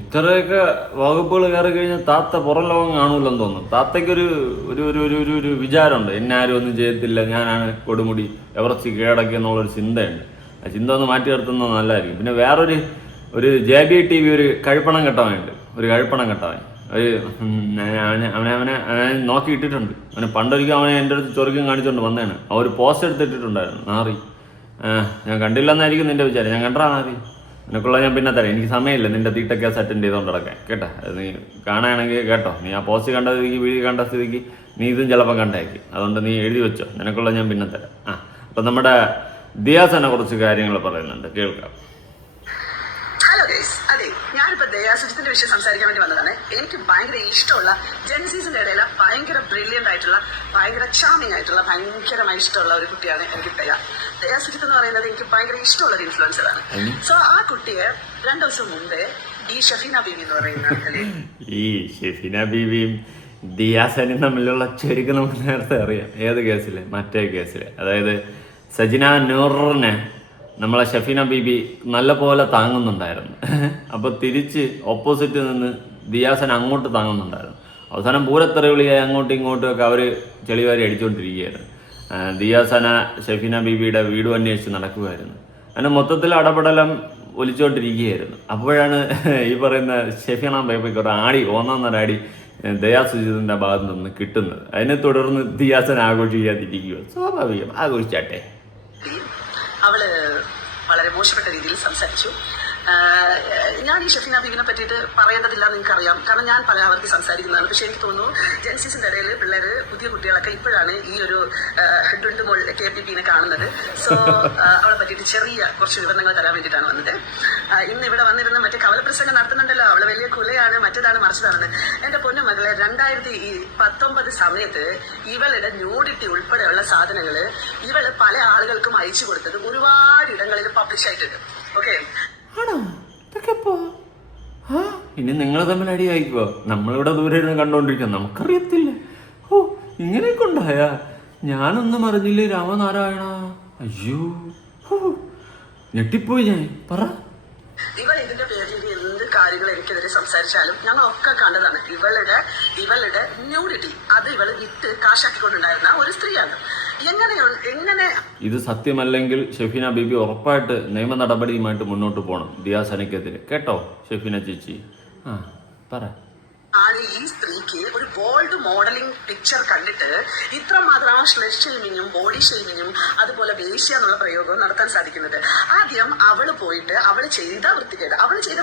ഇത്രയൊക്കെ വകുപ്പുകൾ കയറി കഴിഞ്ഞാൽ താത്ത പുറം ലോകം കാണൂലെന്ന് തോന്നുന്നു. താത്തയ്ക്കൊരു ഒരു ഒരു ഒരു ഒരു വിചാരമുണ്ട്, എന്നെ ആരും ഒന്നും ചെയ്യത്തില്ല, ഞാനാണ് കൊടുമുടി എവറസ്റ്റ് കീഴടക്കി എന്നുള്ളൊരു ചിന്തയുണ്ട്. ആ ചിന്ത ഒന്ന് മാറ്റി നിർത്തുന്നത് നല്ലതായിരിക്കും. പിന്നെ വേറൊരു JB TV ഒരു കഴുപ്പണം കെട്ടവനുണ്ട്. ഒരു കഴുപ്പണം കെട്ടവൻ അവനെ നോക്കി ഇട്ടിട്ടുണ്ട്. അവനെ പണ്ടൊരിക്കലും അവനെ എൻ്റെ അടുത്ത് ചൊറുക്കം കാണിച്ചുകൊണ്ട് വന്നതാണ്. ആ ഒരു പോസ്റ്റ് എടുത്തിട്ടുണ്ടായിരുന്നു. നാറി, ഞാൻ കണ്ടില്ലെന്നായിരിക്കും നിന്റെ വിചാരം. ഞാൻ കണ്ടാ നാറി, നിനക്കുള്ള ഞാൻ പിന്നെ തരാം. എനിക്ക് സമയമില്ല നിന്റെ തീട്ട കേസ് അറ്റൻഡ് ചെയ്തുകൊണ്ട് നടക്കാൻ. കേട്ടോ, നീ കാണുകയാണെങ്കിൽ കേട്ടോ, നീ ആ പോസ്റ്റ് കണ്ട സ്ഥിതിക്ക്, വീഡിയോ കണ്ട സ്ഥിതിക്ക് നീ ഇതും ചിലപ്പോൾ കണ്ടായിരിക്കും. അതുകൊണ്ട് നീ എഴുതി വെച്ചോ, നിനക്കുള്ള ഞാൻ പിന്നെ തരാം. അപ്പം നമ്മുടെ ദിയാസനെ കുറച്ച് കാര്യങ്ങൾ പറയുന്നുണ്ട്, കേൾക്കാം. ഹലോ ഗൈസ്, അതെ, ഞാനിപ്പോൾ ദയാസുജിത്തിന്റെ വിഷയം സംസാരിക്കാൻ വേണ്ടി വന്നതാണ്. എനിക്ക് ഭയങ്കര ഇഷ്ടമുള്ള ജെൻസീസിന്റെ ഇടയിലെ ഭയങ്കര ബ്രില്യൻ്റ് ആയിട്ടുള്ള, ഭയങ്കര ചാമിങ് ആയിട്ടുള്ള, ഭയങ്കരമായി ഇഷ്ടമുള്ള ഒരു കുട്ടിയാണ് എനിക്ക് ദയാസുജിത്ത് എന്ന് പറയുന്നത്. എനിക്ക് ഭയങ്കര ഇഷ്ടമുള്ള ഒരു ഇൻഫ്ലുവൻസറാണ്. സോ ആ കുട്ടിയെ 2 ദിവസം മുമ്പേ ഈ ഷഫീന ബീവി എന്ന് പറയുന്ന ഈ ഷഫീന ബീവിയും ദിയാസനും തമ്മിലുള്ള ചുരുക്കം നമുക്ക് നേരത്തെ അറിയാം. ഏത് കേസില്? മറ്റേ കേസില്. അതായത് സജിന നൂറിനെ നമ്മളെ ഷഫീന ബീബി നല്ല പോലെ താങ്ങുന്നുണ്ടായിരുന്നു. അപ്പോൾ തിരിച്ച് ഓപ്പോസിറ്റ് നിന്ന് ദിയാസൻ അങ്ങോട്ട് താങ്ങുന്നുണ്ടായിരുന്നു. അവസാനം പൂരത്തെറിവിളിയായി അങ്ങോട്ടും ഇങ്ങോട്ടും ഒക്കെ അവർ ചെളിവാരി അടിച്ചുകൊണ്ടിരിക്കുകയായിരുന്നു. ദിയാസന ഷഫീന ബീബിയുടെ വീടും അന്വേഷിച്ച് നടക്കുകയായിരുന്നു. അങ്ങനെ മൊത്തത്തിൽ അടപടലം ഒലിച്ചുകൊണ്ടിരിക്കുകയായിരുന്നു. അപ്പോഴാണ് ഈ പറയുന്ന ഷഫീന ബേബിക്ക് ഒരു ഒന്നൊന്നരാടി ദയാസുജിത്തിന്റെ ഭാഗത്ത് നിന്ന് കിട്ടുന്നത്. അതിനെ തുടർന്ന് ദിയാസൻ ആഘോഷിക്കാതിരിക്കുക സ്വാഭാവികം. ആഘോഷിച്ചാട്ടെ. അവള് വളരെ മോശപ്പെട്ട രീതിയിൽ സംസാരിച്ചു. ഞാൻ ഈ ഷഫീന ബീവിനെ പറ്റിയിട്ട് പറയേണ്ടതില്ല എന്ന് എനിക്കറിയാം, കാരണം ഞാൻ പല അവർക്ക് സംസാരിക്കുന്നതാണ്. പക്ഷെ എനിക്ക് തോന്നുന്നു ജെൻസീസിന്റെ ഇടയിൽ പിള്ളേർ, പുതിയ കുട്ടികളൊക്കെ ഇപ്പോഴാണ് ഈ ഒരു ഡുണ്ടുമോൾ KPP-നെ കാണുന്നത്. സോ അവളെ പറ്റിയിട്ട് ചെറിയ കുറച്ച് വിവരണങ്ങൾ തരാൻ വേണ്ടിയിട്ടാണ് വന്നത്. ഇന്ന് ഇവിടെ വന്നിരുന്ന മറ്റേ കവലപ്രസംഗം നടത്തുന്നുണ്ടല്ലോ, അവളെ വലിയ കുലയാണ്, മറ്റേതാണ്, മറിച്ചതാണെന്ന്. എന്റെ പൊന്നു മകളെ, 2019 സമയത്ത് ഇവളുടെ ന്യൂഡിറ്റി ഉൾപ്പെടെയുള്ള സാധനങ്ങള് ഇവള് പല ആളുകൾക്കും അയച്ചു കൊടുത്തത് ഒരുപാട് ഇടങ്ങളിൽ പബ്ലിഷ് ആയിട്ടുണ്ട്. ഓക്കെ, ആണോ? അതൊക്കെപ്പോ ഇനി നിങ്ങൾ തമ്മിൽ അടിയായിക്കോ. നമ്മളിവിടെ ദൂരെ ഇരുന്ന് കണ്ടോണ്ടിരിക്കാം, നമുക്കറിയത്തില്ല. ഓ ഇങ്ങനെയൊക്കെ ഉണ്ടായാ? ഞാനൊന്നും അറിഞ്ഞില്ലേ രാമനാരായണ. അയ്യോ ഞെട്ടിപ്പോയി ഞാൻ. പറ. ഇവൾ ഇതിന്റെ പേരിൽ എന്ത് കാര്യങ്ങൾ എനിക്കെതിരെ സംസാരിച്ചാലും ഞങ്ങളൊക്കെ കണ്ടതാണ്. ഇവളുടെ ന്യൂഡിറ്റി അത് ഇവള് വിറ്റ് കാശാക്കിക്കൊണ്ടുണ്ടായിരുന്ന ഒരു സ്ത്രീയാണ്. എങ്ങനെ ഇത് സത്യമല്ലെങ്കിൽ ഷെഫീന ബീബി ഉറപ്പായിട്ട് നിയമ നടപടിയുമായിട്ട് മുന്നോട്ട് പോകണം ദിയാസനയ്ക്കെതിരെ. കേട്ടോ ഷെഫീന ചേച്ചി? പറ. ആണ് ഈ സ്ത്രീക്ക് ഒരു ബോൾഡ് മോഡലിംഗ് പിക്ചർ കണ്ടിട്ട് ഇത്രമാത്രം സ്ലെഷ് ഷെയ്മിങ്ങും ബോഡി ഷെയ്മിങ്ങും അതുപോലെ വേശ്യ എന്നുള്ള പ്രയോഗവും നടത്താൻ സാധിക്കുന്നത്? ആദ്യം അവള് പോയിട്ട് അവള് ചെയ്ത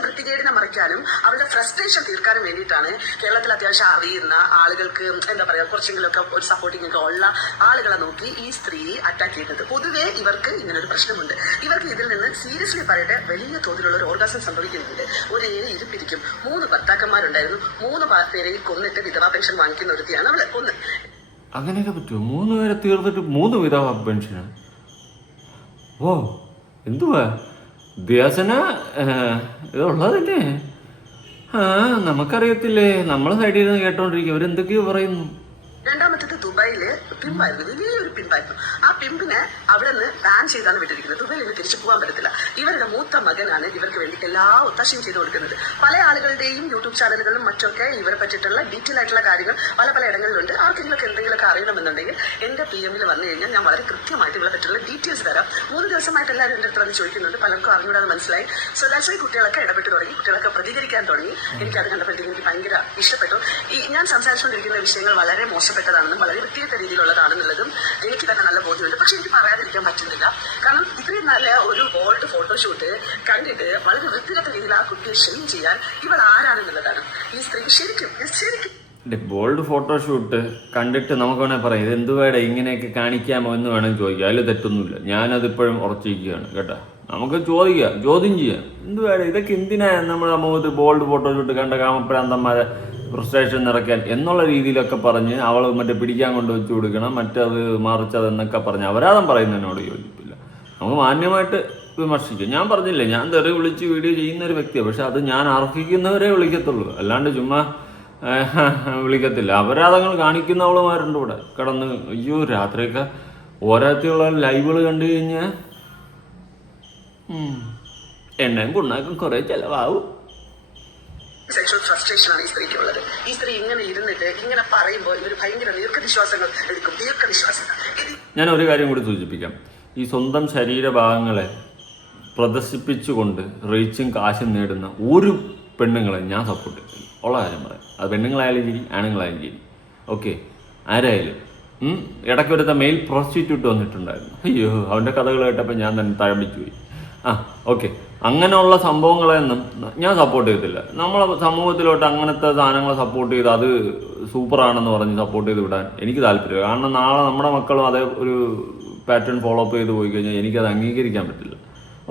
വൃത്തികേടിനെ മറിക്കാനും അവളുടെ ഫ്രസ്ട്രേഷൻ തീർക്കാനും വേണ്ടിയിട്ടാണ് കേരളത്തിൽ അത്യാവശ്യം അറിയുന്ന ആളുകൾക്ക് എന്താ പറയാ കുറച്ചെങ്കിലുമൊക്കെ ഒരു സപ്പോർട്ടിംഗ് ഒക്കെ ഉള്ള ആളുകളെ നോക്കി ഈ സ്ത്രീയെ അറ്റാക്ക് ചെയ്യുന്നത്. പൊതുവേ ഇവർക്ക് ഇങ്ങനൊരു പ്രശ്നമുണ്ട്. ഇവർക്ക് ഇതിൽ നിന്ന് സീരിയസ്ലി പറയട്ടെ വലിയ തോതിലുള്ള ഒരു ഓർഗാസം സംഭവിക്കുന്നുണ്ട്. ഒരേ ഇരിപ്പിരിക്കും. 3 ഭർത്താക്കന്മാരുണ്ടായിരുന്നു. 3 പേരെ കൊന്നിട്ട് വിധവാ പെൻഷൻ വാങ്ങിക്കുന്ന ഒരുത്തിയാണ് അവള്. അങ്ങനെയൊക്കെ പറ്റുമോ? 3 പേരെ തീർത്തിട്ട് 3 വിധവാ പെൻഷന്? ഓ എന്തുവാ ദിയാസന ഇതുള്ളതല്ലേ? നമുക്കറിയത്തില്ലേ, നമ്മളെ സൈഡിൽ നിന്ന് കേട്ടോണ്ടിരിക്കും. അവരെന്തൊക്കെയോ പറയുന്നു. രണ്ടാമത്തേത് ദുബായില് പിമ്പായിരുന്നു, വലിയൊരു പിമ്പായിരുന്നു. ആ പിമ്പിനെ അവിടെ നിന്ന് ബാൻ ചെയ്താണ് വിട്ടിരിക്കുന്നത്. ദുബായിൽ നിന്ന് തിരിച്ചു പോകാൻ പറ്റത്തില്ല. ഇവരുടെ മൂത്ത മകനാണ് ഇവർക്ക് വേണ്ടി എല്ലാ ഒത്താശയും ചെയ്തു കൊടുക്കുന്നത്. പല ആളുകളുടെയും യൂട്യൂബ് ചാനലുകളിലും മറ്റൊക്കെ ഇവരെ പറ്റിയിട്ടുള്ള ഡീറ്റെയിൽ ആയിട്ടുള്ള കാര്യങ്ങൾ പല ഇടങ്ങളിലുണ്ട്. ആർക്കെങ്കിലൊക്കെ എന്തെങ്കിലുമൊക്കെ അറിയണമെന്നുണ്ടെങ്കിൽ എന്റെ PM-ൽ വന്നു കഴിഞ്ഞാൽ ഞാൻ വളരെ കൃത്യമായിട്ട് ഇവരെ പറ്റിയുള്ള ഡീറ്റെയിൽസ് തരാം. 3 ദിവസമായിട്ട് എല്ലാവരും എൻ്റെ അടുത്ത് വന്ന് ചോദിക്കുന്നുണ്ട്. പലർക്കും അറിഞ്ഞൂടാതെ മനസ്സിലായി. സോ ദാറ്റ്സ് വൈ കുട്ടികളൊക്കെ ഇടപെട്ട് തുടങ്ങി, കുട്ടികളൊക്കെ പ്രതികരിക്കാൻ തുടങ്ങി. എനിക്കത് കണ്ടപ്പോഴത്തേക്ക് എനിക്ക് ഭയങ്കര ഇഷ്ടപ്പെട്ടു. ഞാൻ സംസാരിച്ചുകൊണ്ടിരിക്കുന്ന വിഷയങ്ങൾ വളരെ മോശപ്പെട്ടതാണെന്നും വളരെ വൃത്തികെട്ട രീതിയിലുള്ളതാണെന്നുള്ളതും എനിക്ക് തന്നെ നല്ല ബോധ്യമുണ്ട്. പക്ഷെ എനിക്ക് പറയാതിരിക്കാൻ പറ്റുന്നില്ല. കാരണം ഇത്രയും നല്ല ഒരു ബോൾഡ് ഫോട്ടോഷൂട്ട് കണ്ടിട്ട് വളരെ വൃത്തികെട്ട രീതിയിൽ ആ കുട്ടിയെ ഷെയിം ചെയ്യാൻ ഇവൾ ആരാണെന്നുള്ളതാണ്. ഈ സ്ത്രീക്ക് ശരിക്കും ബോൾഡ് ഫോട്ടോഷൂട്ട് കണ്ടിട്ട് നമുക്ക് വേണേൽ പറയാം ഇത് എന്തുവേടെ ഇങ്ങനെയൊക്കെ കാണിക്കാമോ എന്ന് വേണമെങ്കിൽ ചോദിക്കാം. അതിൽ തെറ്റൊന്നുമില്ല. ഞാനതിപ്പോഴും ഉറച്ചിരിക്കുകയാണ് കേട്ടോ. നമുക്ക് ചോദ്യം ചെയ്യാം. എന്തുവേടെ ഇതൊക്കെ എന്തിനാ നമ്മുടെ സമൂഹത്തിൽ ബോൾഡ് ഫോട്ടോഷൂട്ട് കണ്ട കാമപ്രാന്തന്മാരെ ഫ്രസ്ട്രേഷൻ നിറയ്ക്കാൻ എന്നുള്ള രീതിയിലൊക്കെ പറഞ്ഞ് അവൾ മറ്റേ പിടിക്കാൻ കൊണ്ട് വെച്ച് കൊടുക്കണം, മറ്റത് മറിച്ചതെന്നൊക്കെ പറഞ്ഞ് അപരാധം പറയുന്നതിനോട് യോജിപ്പില്ല. നമുക്ക് മാന്യമായിട്ട് വിമർശിക്കാം. ഞാൻ പറഞ്ഞില്ലേ, ഞാൻ തെറി വിളിച്ച് വീഡിയോ ചെയ്യുന്ന ഒരു വ്യക്തിയാണ്. പക്ഷെ അത് ഞാൻ അർഹിക്കുന്നവരെ വിളിക്കത്തുള്ളൂ, അല്ലാണ്ട് ചുമ്മാ വിളിക്കത്തില്ല. അപരാധങ്ങൾ കാണിക്കുന്നവളുമാരുണ്ട് ഇവിടെ കിടന്ന്. അയ്യോ രാത്രിയൊക്കെ ഓരോരുത്തരുള്ള ലൈവുകൾ കണ്ടു കഴിഞ്ഞാൽ എണ്ണയും പുണ്ണാക്കും കുറെ ചിലവാകും. സെക്ഷൽ ഫ്രസ്ട്രേഷൻ ആണ് ഈ സ്ത്രീക്ക് ഉള്ളത്. ഈ സ്ത്രീ ഇങ്ങനെ ഇരുന്നിട്ട് ഇങ്ങനെ പറയുമ്പോൾ ഇവർ ഭയങ്കര ദീർഘനിശ്വാസങ്ങൾ എടുക്കും. ഞാൻ ഒരു കാര്യം കൂടി സൂചിപ്പിക്കാം. ഈ സ്വന്തം ശരീരഭാഗങ്ങളെ പ്രദർശിപ്പിച്ചുകൊണ്ട് റീച്ചും കാശും നേടുന്ന ഒരു പെണ്ണുങ്ങളെ ഞാൻ സപ്പോർട്ട് ചെയ്തില്ല. ഉള്ള കാര്യം പറയാം. അത് പെണ്ണുങ്ങളായാലും ശരി ആണുങ്ങളായാലും ശരി. ഓക്കെ, ആരായാലും. ഇടയ്ക്ക് ഒരുത്ത മെയിൽ പ്രോസ്റ്റിറ്റ്യൂട്ട് വന്നിട്ടുണ്ടായിരുന്നു. അയ്യോ അവൻ്റെ കഥകൾ കേട്ടപ്പോൾ ഞാൻ തന്നെ തഴമ്പിച്ചു പോയി. ഓക്കെ, അങ്ങനെയുള്ള സംഭവങ്ങളെയൊന്നും ഞാൻ സപ്പോർട്ട് ചെയ്തില്ല. നമ്മളെ സമൂഹത്തിലോട്ട് അങ്ങനത്തെ സാധനങ്ങളെ സപ്പോർട്ട് ചെയ്ത് അത് സൂപ്പറാണെന്ന് പറഞ്ഞ് സപ്പോർട്ട് ചെയ്ത് വിടാൻ എനിക്ക് താല്പര്യമില്ല. കാരണം നാളെ നമ്മുടെ മക്കളും അതേ ഒരു പാറ്റേൺ ഫോളോ അപ്പ് ചെയ്ത് പോയി കഴിഞ്ഞാൽ എനിക്കത് അംഗീകരിക്കാൻ പറ്റില്ല.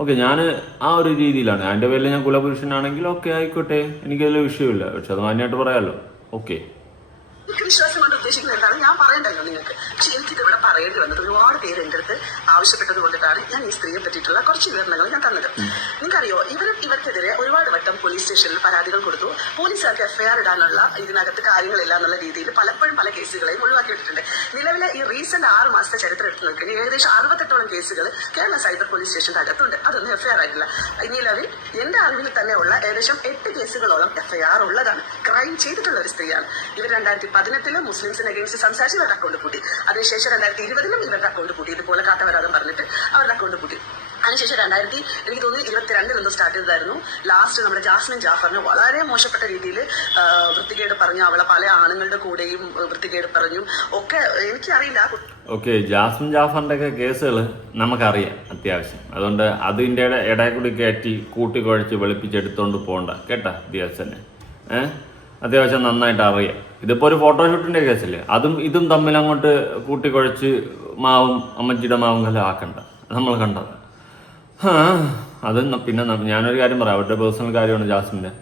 ഓക്കെ, ഞാൻ ആ ഒരു രീതിയിലാണ്. അതിൻ്റെ പേരിൽ ഞാൻ കുലപുരുഷനാണെങ്കിൽ ഓക്കെ ആയിക്കോട്ടെ, എനിക്കതിൽ വിഷയമില്ല. പക്ഷെ അത് മാന്യമായിട്ട് പറയാമല്ലോ. ഓക്കെ, വിശ്വാസം കൊണ്ട് ഉദ്ദേശിക്കുന്നത് എന്താണ് ഞാൻ പറയണ്ടല്ലോ നിങ്ങൾക്ക്. പക്ഷെ എനിക്കിത് ഇവിടെ പറയേണ്ടി വന്നത് ഒരുപാട് പേര് എൻ്റെ അടുത്ത് ആവശ്യപ്പെട്ടത് കൊണ്ടിട്ടാണ് ഞാൻ ഈ സ്ത്രീയെ പറ്റിയിട്ടുള്ള കുറച്ച് വിവരണങ്ങൾ ഞാൻ തന്നത്. നിങ്ങൾക്കറിയോ, ഇവർക്കെതിരെ ഒരുപാട് വട്ടം പോലീസ് സ്റ്റേഷനിൽ പരാതികൾ കൊടുത്തു. പോലീസുകാർക്ക് FIR ഇടാനുള്ള ഇതിനകത്ത് കാര്യങ്ങളില്ല എന്നുള്ള രീതിയിൽ പലപ്പോഴും പല കേസുകളെയും ഒഴിവാക്കിയിട്ടുണ്ട്. നിലവിലെ ഈ റീസെന്റ് 6 മാസത്തെ ചരിത്രം എടുത്തു നോക്കി ഏകദേശം 68ഓളം കേസുകൾ കേരള സൈബർ പോലീസ് സ്റ്റേഷന്റെ അകത്തുണ്ട്. അതൊന്നും FIR ആയിട്ടില്ല. നിലവിൽ എന്റെ അറിവിൽ തന്നെ ഉള്ള ഏകദേശം 8 കേസുകളോളം FIR ഉള്ളതാണ്. ക്രൈം ചെയ്തിട്ടുള്ള ഒരു സ്ത്രീയാണ് ഇവർ. 2018 മുസ്ലിംസിന് അഗേൻസ്റ്റ് സംസാരിച്ച് ഇവരുടെ അക്കൗണ്ട് പൂട്ടി. അതിനുശേഷം 2020 ഇവരുടെ അക്കൗണ്ട് പൂട്ടി. ഇതുപോലെ കാട്ടവരാതം പറഞ്ഞിട്ട് അവരുടെ അക്കൗണ്ട് പൂട്ടി. അതിനുശേഷം എനിക്ക് തോന്നുന്നു 22 സ്റ്റാർട്ട് ചെയ്തതായിരുന്നു. ലാസ്റ്റ് നമ്മുടെ ജാസ്മിൻ ജാഫറിന് വളരെ മോശപ്പെട്ട രീതിയിൽ വൃത്തികേട് പറഞ്ഞു. അവളെ പല ആണുങ്ങളുടെ കൂടെയും വൃത്തികേട് പറഞ്ഞു ഒക്കെ. എനിക്കറിയില്ല. ഓക്കെ, ജാസ്മിൻ ജാഫറിൻ്റെ ഒക്കെ കേസുകൾ നമുക്കറിയാം അത്യാവശ്യം. അതുകൊണ്ട് അതിൻ്റെ ഇടയിൽ കൂടി കയറ്റി കൂട്ടിക്കുഴച്ച് വെളുപ്പിച്ചെടുത്തോണ്ട് പോകണ്ട കേട്ടാ ദിയാസനെ. അത്യാവശ്യം നന്നായിട്ട് അറിയാം. ഇതിപ്പോൾ ഒരു ഫോട്ടോഷൂട്ടിൻ്റെ കേസല്ലേ, അതും ഇതും തമ്മിൽ അങ്ങോട്ട് കൂട്ടിക്കുഴച്ച് മാവും അമ്മച്ചിയുടെ മാവും കല ആക്കണ്ട. നമ്മൾ കണ്ടത്. അത് പിന്നെ ഞാനൊരു കാര്യം പറയാം. അവരുടെ പേഴ്സണൽ കാര്യമാണ് ജാസ്മിൻ്റെ.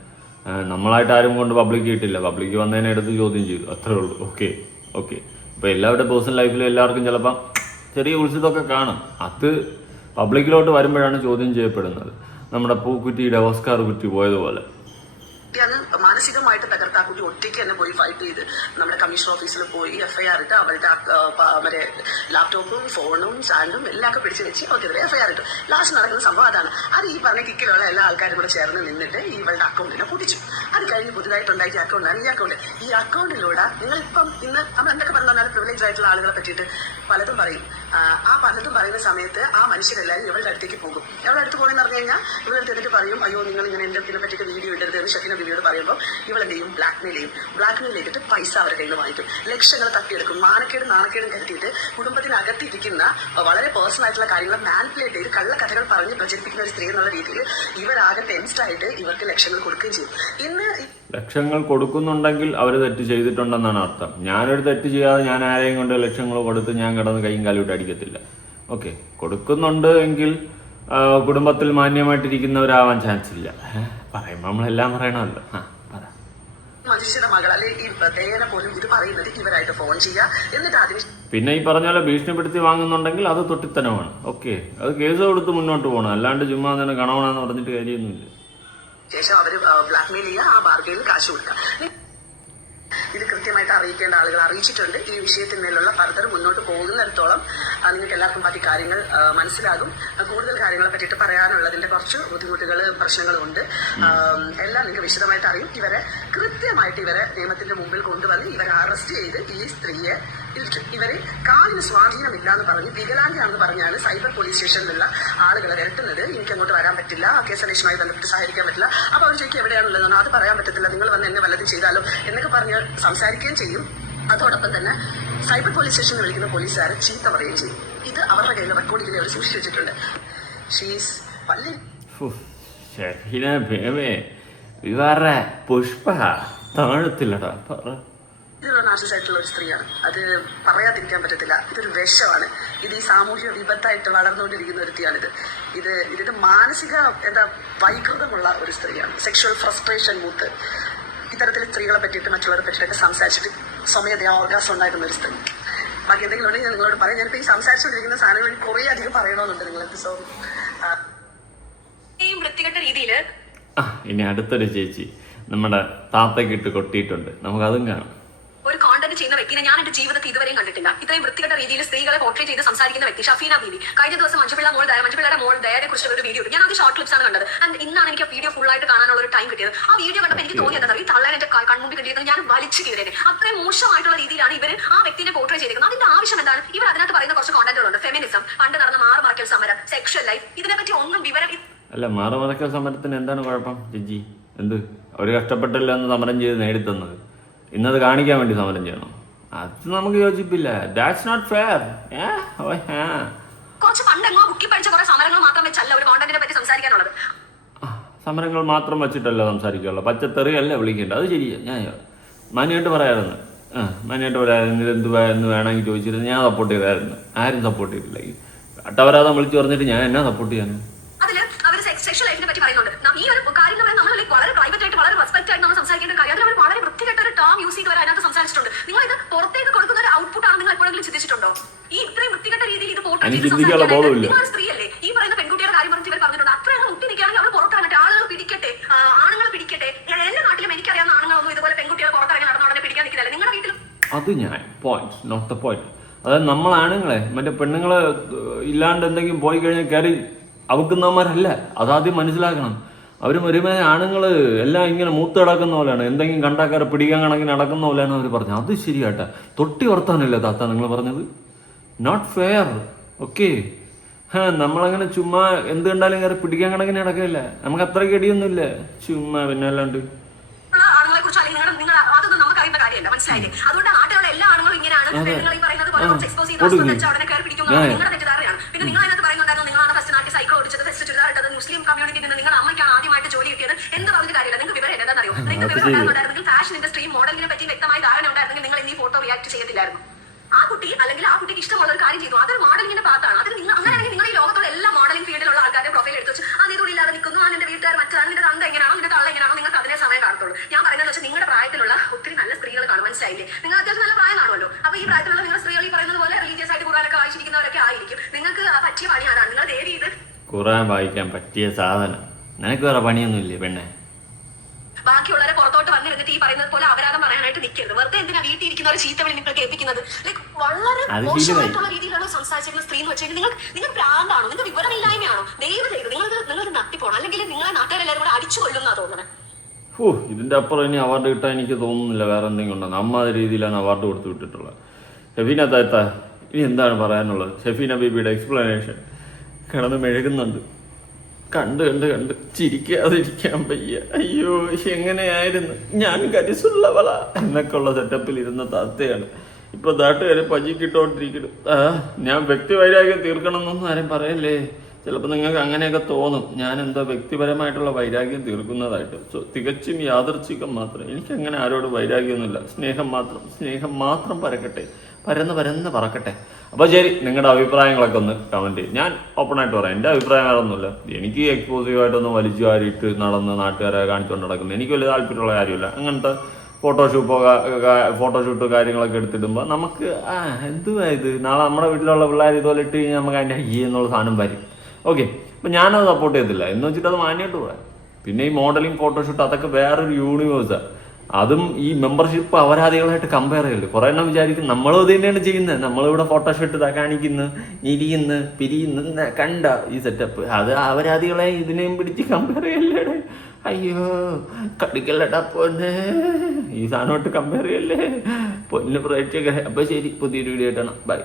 നമ്മളായിട്ട് ആരും കൊണ്ട് പബ്ലിക് കിട്ടില്ല. പബ്ലിക് വന്നതിനെ എടുത്ത് ചോദ്യം ചെയ്തു, അത്രേ ഉള്ളൂ. ഓക്കെ. ഇപ്പോൾ എല്ലാവരുടെ പേഴ്സണൽ ലൈഫിലും എല്ലാവർക്കും ചിലപ്പം ചെറിയ ഉത്സവമൊക്കെ കാണും. അത് പബ്ലിക്കിലോട്ട് വരുമ്പോഴാണ് ചോദ്യം ചെയ്യപ്പെടുന്നത്. നമ്മുടെ പൂക്കുറ്റിയുടെ ഓസ്കാർ കുറ്റി പോയതുപോലെ. ാണ് മാനസികമായിട്ട് തകർത്ത ആ കുട്ടി ഒറ്റയ്ക്ക് തന്നെ പോയി ഫൈറ്റ് ചെയ്ത് നമ്മുടെ കമ്മീഷൻ ഓഫീസിൽ പോയി FIR ഇട്ട് അവളുടെ മറ്റേ ലാപ്ടോപ്പും ഫോണും സ്റ്റാൻഡും എല്ലാം ഒക്കെ പിടിച്ച് വെച്ച് അവർക്കെതിരെ FIR ഇട്ടു. ലാസ്റ്റ് നടക്കുന്ന സംഭവം അതാണ്. അത് ഈ പറഞ്ഞ കിക്കിലുള്ള എല്ലാ ആൾക്കാരും കൂടെ ചേർന്ന് നിന്നിട്ട് ഇവളുടെ അക്കൗണ്ടിനെ പൊട്ടിച്ചു. അത് കഴിഞ്ഞ് പുതുതായിട്ടുണ്ടാക്കിയ അക്കൗണ്ടാണ് ഈ അക്കൗണ്ട്. ഈ അക്കൗണ്ടിലൂടെ നിങ്ങളിപ്പം ഇന്ന് നമ്മൾ എന്തൊക്കെ പറഞ്ഞാൽ പ്രിവിലേജ് ആയിട്ടുള്ള ആളുകളെ പറ്റിയിട്ട് പലതും പറയും. ആ പലതും പറയുന്ന സമയത്ത് ആ മനുഷ്യരെല്ലാവരും ഇവളുടെ അടുത്തേക്ക് പോകും. ഇവളുടെ അടുത്ത് പോകണമെന്ന് പറഞ്ഞു കഴിഞ്ഞാൽ ഇവളുടെ അടുത്തിട്ട് പറയും, അയ്യോ നിങ്ങൾ ഇങ്ങനെ എൻ്റെ ഇതിനെ പറ്റിയിട്ട് വീഡിയോ ഇടരുത് എന്ന് ഷഫീന ബീവിയോട് പറയുമ്പോൾ ഇവളെന്ത് ചെയ്യും? ബ്ലാക്ക്മെയിൽ ചെയ്തിട്ട് പൈസ അവരുടെ കയ്യിൽ നിന്ന് വാങ്ങിക്കും. ലക്ഷങ്ങൾ തട്ടിയെടുക്കും. നാണക്കേടും കരുതിയിട്ട് കുടുംബത്തിനകത്തിരിക്കുന്ന വളരെ പേഴ്സണൽ ആയിട്ടുള്ള കാര്യങ്ങൾ മാനിപ്പുലേറ്റ് ചെയ്ത് കള്ളക്കഥകൾ പറഞ്ഞ് പ്രചരിപ്പിക്കുന്ന ഒരു സ്ത്രീ എന്നുള്ള രീതിയിൽ ഇവരാകെ ടെൻസ്ഡായിട്ട് ഇവർക്ക് ലക്ഷങ്ങൾ കൊടുക്കുകയും ചെയ്യും. ഇന്ന് ലക്ഷങ്ങൾ കൊടുക്കുന്നുണ്ടെങ്കിൽ അവർ തെറ്റ് ചെയ്തിട്ടുണ്ടെന്നാണ് അർത്ഥം. ഞാനൊരു തെറ്റ് ചെയ്യാതെ ഞാൻ ആരെയും കൊണ്ട് ലക്ഷങ്ങൾ കൊടുത്ത് ഞാൻ കിടന്ന് കൈയും കാലും അടിക്കത്തില്ല. ഓക്കെ, കൊടുക്കുന്നുണ്ട് എങ്കിൽ കുടുംബത്തിൽ മാന്യമായിട്ടിരിക്കുന്നവരാവാൻ ചാൻസ് ഇല്ല. പറയുമ്പോൾ നമ്മളെല്ലാം പറയണമല്ലോ. മനുഷ്യയുടെ മകൾ അല്ലെ ഈ ദയന പോലും ഇത് പറയുന്നത് ഇവരായിട്ട് ഫോൺ ചെയ്യുക, എന്നിട്ട് അതിന് പിന്നെ ഈ പറഞ്ഞ പോലെ ഭീഷണിപ്പെടുത്തി വാങ്ങുന്നുണ്ടെങ്കിൽ അത് തൊട്ടിത്തനമാണ്. ഓക്കെ, അത് കേസ് കൊടുത്ത് മുന്നോട്ട് പോകണം. അല്ലാണ്ട് ചുമ്മാ തന്നെ കണവണെന്ന് പറഞ്ഞിട്ട് കാര്യമൊന്നുമില്ല. ശേഷം അവര് ബ്ലാക്ക്മെയിൽ ചെയ്യുക, ആ ബാർഗയിൽ കാശ് കൊടുക്കുക. ഇത് കൃത്യമായിട്ട് അറിയിക്കേണ്ട ആളുകൾ അറിയിച്ചിട്ടുണ്ട്. ഈ വിഷയത്തിന്മേലുള്ള ഫർദർ മുന്നോട്ട് പോകുന്നിടത്തോളം നിങ്ങൾക്ക് എല്ലാവർക്കും ബാക്കി കാര്യങ്ങൾ മനസ്സിലാകും. കൂടുതൽ കാര്യങ്ങളെ പറ്റിയിട്ട് പറയാനുള്ളതിന്റെ കുറച്ച് ബുദ്ധിമുട്ടുകൾ പ്രശ്നങ്ങളും ഉണ്ട്. എല്ലാം നിങ്ങൾക്ക് വിശദമായിട്ട് അറിയും. കൃത്യമായിട്ട് ഇവരെ നിയമത്തിന്റെ മുമ്പിൽ കൊണ്ടുവന്ന് ഇവരെ അറസ്റ്റ് ചെയ്ത് ഈ സ്ത്രീയെ ഇവര് കാലിന് സ്വാധീനമില്ല എന്ന് പറഞ്ഞ് വികലാംഗയാണെന്ന് പറഞ്ഞാണ് സൈബർ പോലീസ് സ്റ്റേഷനിലുള്ള ആളുകളെ വരട്ടുന്നത്. എനിക്ക് അങ്ങോട്ട് വരാൻ പറ്റില്ല, ആ കേസ് അന്വേഷണവുമായി ബന്ധപ്പെട്ട് സഹായിക്കാൻ പറ്റില്ല. അപ്പൊ അവർ ചോദിക്കും എവിടെയാണുള്ളതെന്നോ, അത് പറയാൻ പറ്റത്തില്ല, നിങ്ങൾ വന്ന് എന്നെ വല്ലതും ചെയ്താലോ എന്നൊക്കെ പറഞ്ഞ് സംസാരിക്കുകയും ചെയ്യും. അതോടൊപ്പം തന്നെ സൈബർ പോലീസ് സ്റ്റേഷനിൽ വിളിക്കുന്ന പോലീസുകാരെ ചീത്ത പറയുകയും ചെയ്യും. ഇത് അവരുടെ കയ്യിൽ റെക്കോർഡിങ്ങിൽ അവർ സൂക്ഷിച്ചു വെച്ചിട്ടുണ്ട്. പുഷ്പ താഴത്തില്ലടാ പറ. ഇതിലുള്ള നാർസിസ് ആയിട്ടുള്ള ഒരു സ്ത്രീയാണ്. അത് പറയാതിരിക്കാൻ പറ്റത്തില്ല. ഇതൊരു വിഷമാണ്. ഇത് ഈ സാമൂഹ്യ വിപത്തായിട്ട് വളർന്നുകൊണ്ടിരിക്കുന്ന ഒരുത്തിയാണിത്. ഇത് മാനസിക വൈകൃതമുള്ള ഒരു സ്ത്രീയാണ്. സെക്ഷുവൽ ഫ്രസ്ട്രേഷൻ മൂത്ത് ഇത്തരത്തിൽ സ്ത്രീകളെ പറ്റിയിട്ട് മറ്റുള്ളവരെ പറ്റിയിട്ടൊക്കെ സംസാരിച്ചിട്ട് സ്വമേധയാ ഓർഗാസം ഉണ്ടാക്കുന്ന ഒരു സ്ത്രീ. ബാക്കി എന്തെങ്കിലും ഉണ്ടെങ്കിൽ ഞാൻ നിങ്ങളോട് പറയാം. ഞാനിപ്പോൾ ഈ സംസാരിച്ചുകൊണ്ടിരിക്കുന്ന സാധനങ്ങൾ കുറേ അധികം പറയണമെന്നുണ്ട് നിങ്ങൾക്ക്. സോ ഈ വൃത്തികെട്ട രീതിയിൽ ഇനി അടുത്തൊരു ചേച്ചി നമ്മുടെ താത്തക്കിട്ട് കൊട്ടിയിട്ടുണ്ട്. നമുക്കതും കാണാം. ഒരു കോണ്ടന്റ് ചെയ്യുന്ന വ്യക്തിനെ ഞാൻ എന്റെ ജീവിതത്തിൽ ഇതുവരെയും കണ്ടിട്ടില്ല. ഇത്രയും വൃത്തികെട്ട രീതിയിൽ സ്ത്രീകളെ പോർട്രേറ്റ് ചെയ്ത് സംസാരിക്കുന്ന വ്യക്തി ഷഫീന ബീവി. കഴിഞ്ഞ ദിവസം മഞ്ജുപിള്ളയുടെ മോൾ ദയയെ കുറിച്ചുള്ള ഒരു വീഡിയോ. ഞാൻ അത് ഷോർട്ട് ക്ലിപ്സ് ആണ് കണ്ടത്. ആൻഡ് ഇന്നാണ് എനിക്ക് ആ വീഡിയോ ഫുൾ ആയിട്ട് കാണാനുള്ള ഒരു ടൈം കിട്ടിയത്. ആ വീഡിയോ കണ്ടപ്പോൾ എനിക്ക് തോന്നിയത് ഈ തള്ളാൻ എന്റെ കൺമുമ്പിൽ കിട്ടിയത് ഞാൻ വലിച്ചു കീറേനെ. അത്രയും മോശമായിട്ടുള്ള രീതിയിലാണ് ഇവർ ആ വ്യക്തിനെ പോർട്രേറ്റ് ചെയ്തിരിക്കുന്നത്. അതിന്റെ ആവശ്യം എന്താണ്? ഇവർ അതിനകത്ത് പറയുന്ന കുറച്ച് കോണ്ടന്റുകളുണ്ട്. ഫെമിനിസം, പണ്ട് നടന്ന മാറുമറക്കൽ സമരം, സെക്ഷൽ ലൈഫ്, ഇതിനെപ്പറ്റി ഒന്നും വിവരം അല്ല. മാറുമറക്കൽ സമരത്തിന് എന്താണ് കുഴപ്പം ജിജി? എന്ത് അവർ കഷ്ടപ്പെട്ടില്ല എന്ന് സമരം ചെയ്ത് നേടിത്തന്നത് ഇന്നത് കാണിക്കാൻ വേണ്ടി സമരം ചെയ്യണം? അത് നമുക്ക് യോജിപ്പില്ല. That's not fair. കുറച്ച് പണ്ടെങ്ങോ ബുക്കി പഠിച്ച കുറെ സമരങ്ങൾ മാത്രം വെച്ചല്ല ഒരു കോണ്ടന്റിനെ പറ്റി സംസാരിക്കാനുള്ളത്. സമരങ്ങൾ മാത്രം വെച്ചിട്ടല്ല സംസാരിക്കാനുള്ളൂ. പച്ചത്തെറിയല്ല വിളിക്കേണ്ടത്. അത് ശരിയാ. ഞാൻ മാന്യമായിട്ട് പറയാമായിരുന്നു. മാന്യമായിട്ട് പറയാമായിരുന്നു. ഇതെന്തുവാ എന്ന് വേണമെങ്കിൽ ചോദിച്ചിരുന്നു. ഞാൻ സപ്പോർട്ട് ചെയ്തായിരുന്നു. ആരും സപ്പോർട്ട് ചെയ്തില്ല. ഈ അട്ടവരാതം വിളിച്ചു പറഞ്ഞിട്ട് ഞാൻ എന്നാ സപ്പോർട്ട് ചെയ്യാനും? അതിൽ അവർ സെക്ഷൽ ലൈഫിനെ പറ്റി പറയുന്നുണ്ട്. ഈ ഒരു കാര്യം നമ്മൾ വളരെ പ്രൈവറ്റ് ആയിട്ട് വളരെ റെസ്പെക്ട് ആയിട്ട് നമ്മൾ സംസാരിക്കേണ്ട കാര്യം. അതിൽ അവർ വളരെ വൃത്തികെട്ട ഒരു ടേം യൂസ് ചെയ്ത് അതിനകത്ത് സംസാരിച്ചിട്ടുണ്ട്. നിങ്ങൾ ഇത് പുറത്തേക്ക് കൊടുക്കുന്ന ഒരു ഔട്ട്പുട്ട് ആണ് നിങ്ങൾ എപ്പോഴെങ്കിലും ചിന്തിച്ചിട്ടുണ്ടോ? ഈ ഇത്രയും വൃത്തികെട്ട രീതിയിൽ ഇത് പോർട്രേറ്റ് ചെയ്ത് സംസാരിക്കാൻ സ്ത്രീയല്ലേ? ഈ പറയുന്ന പെൺകുട്ടിയുടെ കാര്യം പറഞ്ഞിട്ട് ഇവർ പറഞ്ഞിട്ടുണ്ട്. അത്രയും മുട്ടി നിൽക്കുകയാണെങ്കിൽ അവർ പുറത്തിറങ്ങട്ടെ, ആളുകൾ പിടിക്കട്ടെ, ആണുങ്ങൾ പിടിക്കട്ടെ. എല്ലാ നാട്ടിലും എനിക്കറിയാവുന്ന ആണുങ്ങളൊന്നും ഇതുപോലെ പെൺകുട്ടികളെ പുറത്തിറങ്ങി നടന്ന ഉടനെ പിടിക്കാൻ നിൽക്കില്ല. നിങ്ങളുടെ വീട്ടിൽ അത് ഞാൻ പോയിന്റ് നോട്ട് ദ പോയിന്റ്. അതായത് നമ്മളാണുങ്ങളെ മറ്റേ പെണ്ണുങ്ങളെ ഇല്ലാണ്ട് എന്തെങ്കിലും പോയി കഴിഞ്ഞാൽ കയറി അവക്കുന്നവന്മാരല്ല. അതാദ്യം മനസ്സിലാക്കണം. അവർ ഒരുമാതിരി ആണുങ്ങൾ എല്ലാം ഇങ്ങനെ മൂത്ത് കിടക്കുന്ന പോലെയാണ്. എന്തെങ്കിലും കണ്ടാക്കാരെ പിടിക്കാൻ കണക്കിന് നടക്കുന്ന പോലെയാണ് അവർ പറഞ്ഞത്. അത് ശരിയാട്ടാ. തൊട്ടി വർത്താനല്ലേ താത്ത നിങ്ങൾ പറഞ്ഞത്? Not fair. ഓക്കെ, നമ്മളങ്ങനെ ചുമ്മാ എന്ത് കണ്ടാലും കയറി പിടിക്കാൻ കണക്കിന് നടക്കില്ല. നമുക്ക് അത്രയ്ക്ക് അടിയൊന്നുമില്ല ചുമ്മാ. പിന്നെ അല്ലാണ്ട് ആണുങ്ങളെ കുറിച്ച് അതൊന്നും നമുക്ക് അറിയുന്ന കാര്യമല്ല. മനസ്സിലായില്ലേ? അതുകൊണ്ട് നാട്ടിലുള്ള എല്ലാ ആണുങ്ങളും ഇങ്ങനെയാണ്. നിങ്ങൾ ഈ പറയുന്നത് പോലെ കുറച്ച് എക്സ്പോസ് ചെയ്ത് ഉടനെ കയറി പിടിക്കുന്ന നിങ്ങളുടെ തെറ്റിദ്ധാരണയാണ്. പിന്നെ നിങ്ങൾ അതിനകത്ത് പറയുന്നുണ്ടായിരുന്നു നിങ്ങളാണ് ഫസ്റ്റ് നാട്ടിൽ സൈക്കിൾ ഓടിച്ചത്, ഫസ്റ്റ് ചുരിദാർ ഇട്ടത്, മുസ്ലിം കമ്മ്യൂണിറ്റിയിൽ നിന്ന് നിങ്ങളുടെ അമ്മയ്ക്കാണ് ആദ്യമായിട്ട് ജോലി കിട്ടിയത്. എന്ത് പറഞ്ഞിട്ട് കാര്യമില്ല. നിങ്ങൾക്ക് വിവരം എന്താണെന്നറിയോ? നിങ്ങൾക്ക് വിവരം ഉണ്ടായിരുന്നെങ്കിൽ ഫാഷൻ ഇൻഡസ്ട്രിയും മോഡലിനെ പറ്റി വ്യക്തമായ ധാരണ ഉണ്ടായിരുന്നെങ്കിൽ നിങ്ങൾ ഈ ഫോട്ടോ റിയാക്ട് ചെയ്യത്തില്ലായിരുന്നു. ആ കുട്ടി അല്ലെങ്കിൽ ആ കുട്ടിക്ക് ഇഷ്ടമുള്ള ഒരു കാര്യം ചെയ്തു. അതൊരു മോഡലിംഗിന്റെ ഭാഗത്താണ്. അതിന് നിങ്ങൾ അങ്ങനെയാണെങ്കിൽ നിങ്ങൾ ഈ ലോകത്തുള്ള എല്ലാ മോഡലിംഗ് ഫീൽഡിലുള്ള ആൾക്കാരുടെ പ്രൊഫൈൽ എടുത്ത് വെച്ച് ഇല്ലാതെ നിൽക്കുന്നു, നിന്റെ വീട്ടുകാർ മറ്റാണ്, നിന്റെ തന്ത എങ്ങനെയാണോ, നിന്റെ തള്ള എങ്ങനെയാണോ, നിങ്ങൾക്ക് അതിനെ സമയം കാണത്തുള്ളൂ. ഞാൻ പറയുന്നത് വെച്ചാൽ നിങ്ങളുടെ പ്രായത്തിലുള്ള ഒത്തിരി നല്ല സ്ത്രീകൾ കാണും. മനസ്സിലായില്ലേ? നിങ്ങൾ അത്യാവശ്യം നല്ല പ്രായം കാണുമല്ലോ. അപ്പൊ ഈ പ്രായത്തിലുള്ള നിങ്ങൾ സ്ത്രീകൾ ഈ പറയുന്നത് പോലെ റിലീജിയസ് ആയിട്ട് ഖുർആനൊക്കെ വായിച്ചിരിക്കുന്നവരൊക്കെ ആയിരിക്കും. നിങ്ങൾക്ക് പറ്റിയ പണി അതാണ്. നിങ്ങൾ ദേവി ഇത് ഖുർആൻ വായിക്കാൻ പറ്റിയ സാധനം നിനക്ക് വേറെ പണിയൊന്നുമില്ലേ പെണ്ണെ? ബാക്കിയുള്ളവരെ പുറത്തോട്ട് വന്നിരുന്നിട്ട് ഈ പറയുന്നത് പോലെ അപരാധം പറയാനായിട്ട് നിൽക്കരുത്. വെറുതെ എന്തിനാ വീട്ടിൽ ഇരിക്കുന്നവരെ ചീത്ത വിളി നിങ്ങൾ കേൾപ്പിക്കുന്നത്? ലൈക്ക് വളരെ മോശമായിട്ടുള്ള രീതിയിലാണ് സംസാരിച്ചിരുന്ന സ്ത്രീ എന്ന് വെച്ചാൽ നിങ്ങൾ ഭ്രാന്താണോ? നിങ്ങൾക്ക് വിവരമില്ലായ്മയാണോ? ദയവ് ചെയ്ത് നിങ്ങൾ നട്ടിപ്പോണം, അല്ലെങ്കിൽ നിങ്ങളെ നാട്ടുകാരെല്ലാവരും കൂടെ അടിച്ചു കൊല്ലുന്നാ തോന്നുന്നത്. ഇതിന്റെ അപ്പുറം ഇനി അവാർഡ് കിട്ടാൻ എനിക്ക് തോന്നുന്നില്ല. വേറെ എന്തെങ്കിലും ഉണ്ടോ? നമ്മ രീതിയിലാണ് അവാർഡ് കൊടുത്തു വിട്ടിട്ടുള്ളത്. ഷെഫീന താത്ത ഇനി എന്താണ് പറയാനുള്ളത്? ഷെഫീന ബീബിയുടെ എക്സ്പ്ലനേഷൻ കിടന്ന് മെഴുകുന്നുണ്ട്. കണ്ട് ചിരിക്കാതിരിക്കാൻ വയ്യ. അയ്യോ എങ്ങനെയായിരുന്നു ഞാൻ കരിസുള്ളവള എന്നൊക്കെയുള്ള സെറ്റപ്പിൽ ഇരുന്ന താത്തയാണ് ഇപ്പൊ നാട്ടുകാരെ പജിക്കിട്ടോണ്ടിരിക്കുന്നു. ഞാൻ വ്യക്തിവൈരാഗ്യം തീർക്കണം എന്നൊന്നും ആരും പറയല്ലേ. ചിലപ്പോൾ നിങ്ങൾക്ക് അങ്ങനെയൊക്കെ തോന്നും ഞാൻ എന്തോ വ്യക്തിപരമായിട്ടുള്ള വൈരാഗ്യം തീർക്കുന്നതായിട്ട്. സോ തികച്ചും യാദർച്ഛികം മാത്രം. എനിക്കങ്ങനെ ആരോട് വൈരാഗ്യമൊന്നുമില്ല. സ്നേഹം മാത്രം പരക്കട്ടെ, പരന്ന് പറക്കട്ടെ. അപ്പോൾ ശരി, നിങ്ങളുടെ അഭിപ്രായങ്ങളൊക്കെ ഒന്ന് കമൻറ്റ് ചെയ്യും. ഞാൻ ഓപ്പണായിട്ട് പറയാം, എൻ്റെ അഭിപ്രായം വേറൊന്നുമില്ല. എനിക്ക് എക്സ്പോസീവായിട്ടൊന്നും വലിച്ചു വാരിയിട്ട് നടന്ന് നാട്ടുകാരെ കാണിച്ചുകൊണ്ട് നടക്കുന്നത് എനിക്ക് വലിയ താല്പര്യമുള്ള കാര്യമില്ല. അങ്ങനത്തെ ഫോട്ടോഷൂട്ട് കാര്യങ്ങളൊക്കെ എടുത്തിടുമ്പോൾ നമുക്ക് എന്തുവാ ഇത്, നാളെ നമ്മുടെ വീട്ടിലുള്ള പിള്ളേർ ഇതുപോലെ ഇട്ട് കഴിഞ്ഞാൽ നമുക്ക് അതിൻ്റെ എന്നുള്ള സാധനം വരും. ഓക്കെ, അപ്പം ഞാനത് സപ്പോർട്ട് ചെയ്തില്ല എന്ന് വെച്ചിട്ട് അത് മാനിയിട്ട് പോകാം. പിന്നെ ഈ മോഡലിംഗ് ഫോട്ടോഷൂട്ട് അതൊക്കെ വേറൊരു യൂണിവേഴ്സാണ്. അതും ഈ മെമ്പർഷിപ്പ് അപരാധികളായിട്ട് കമ്പയർ ചെയ്യല്ലേ. കുറേ എണ്ണം വിചാരിക്കും നമ്മളും ഇത് തന്നെയാണ് ചെയ്യുന്നത്, നമ്മളിവിടെ ഫോട്ടോഷൂട്ട് കാണിക്കുന്നു, ഇരിക്കുന്നു, പിരിയുന്നു, കണ്ട ഈ സെറ്റപ്പ്. അത് അപരാധികളെ ഇതിനെയും പിടിച്ച് കമ്പയർ ചെയ്യല്ലേ. അയ്യോ കടിക്കല്ലടാ പൊന്നെ, ഈ സാധനമായിട്ട് കമ്പയർ ചെയ്യല്ലേ പൊന്ന് പ്രേക്ഷകരെ. അപ്പോൾ ശരി, പുതിയൊരു വീഡിയോ ആയിട്ടാണ്. ബൈ.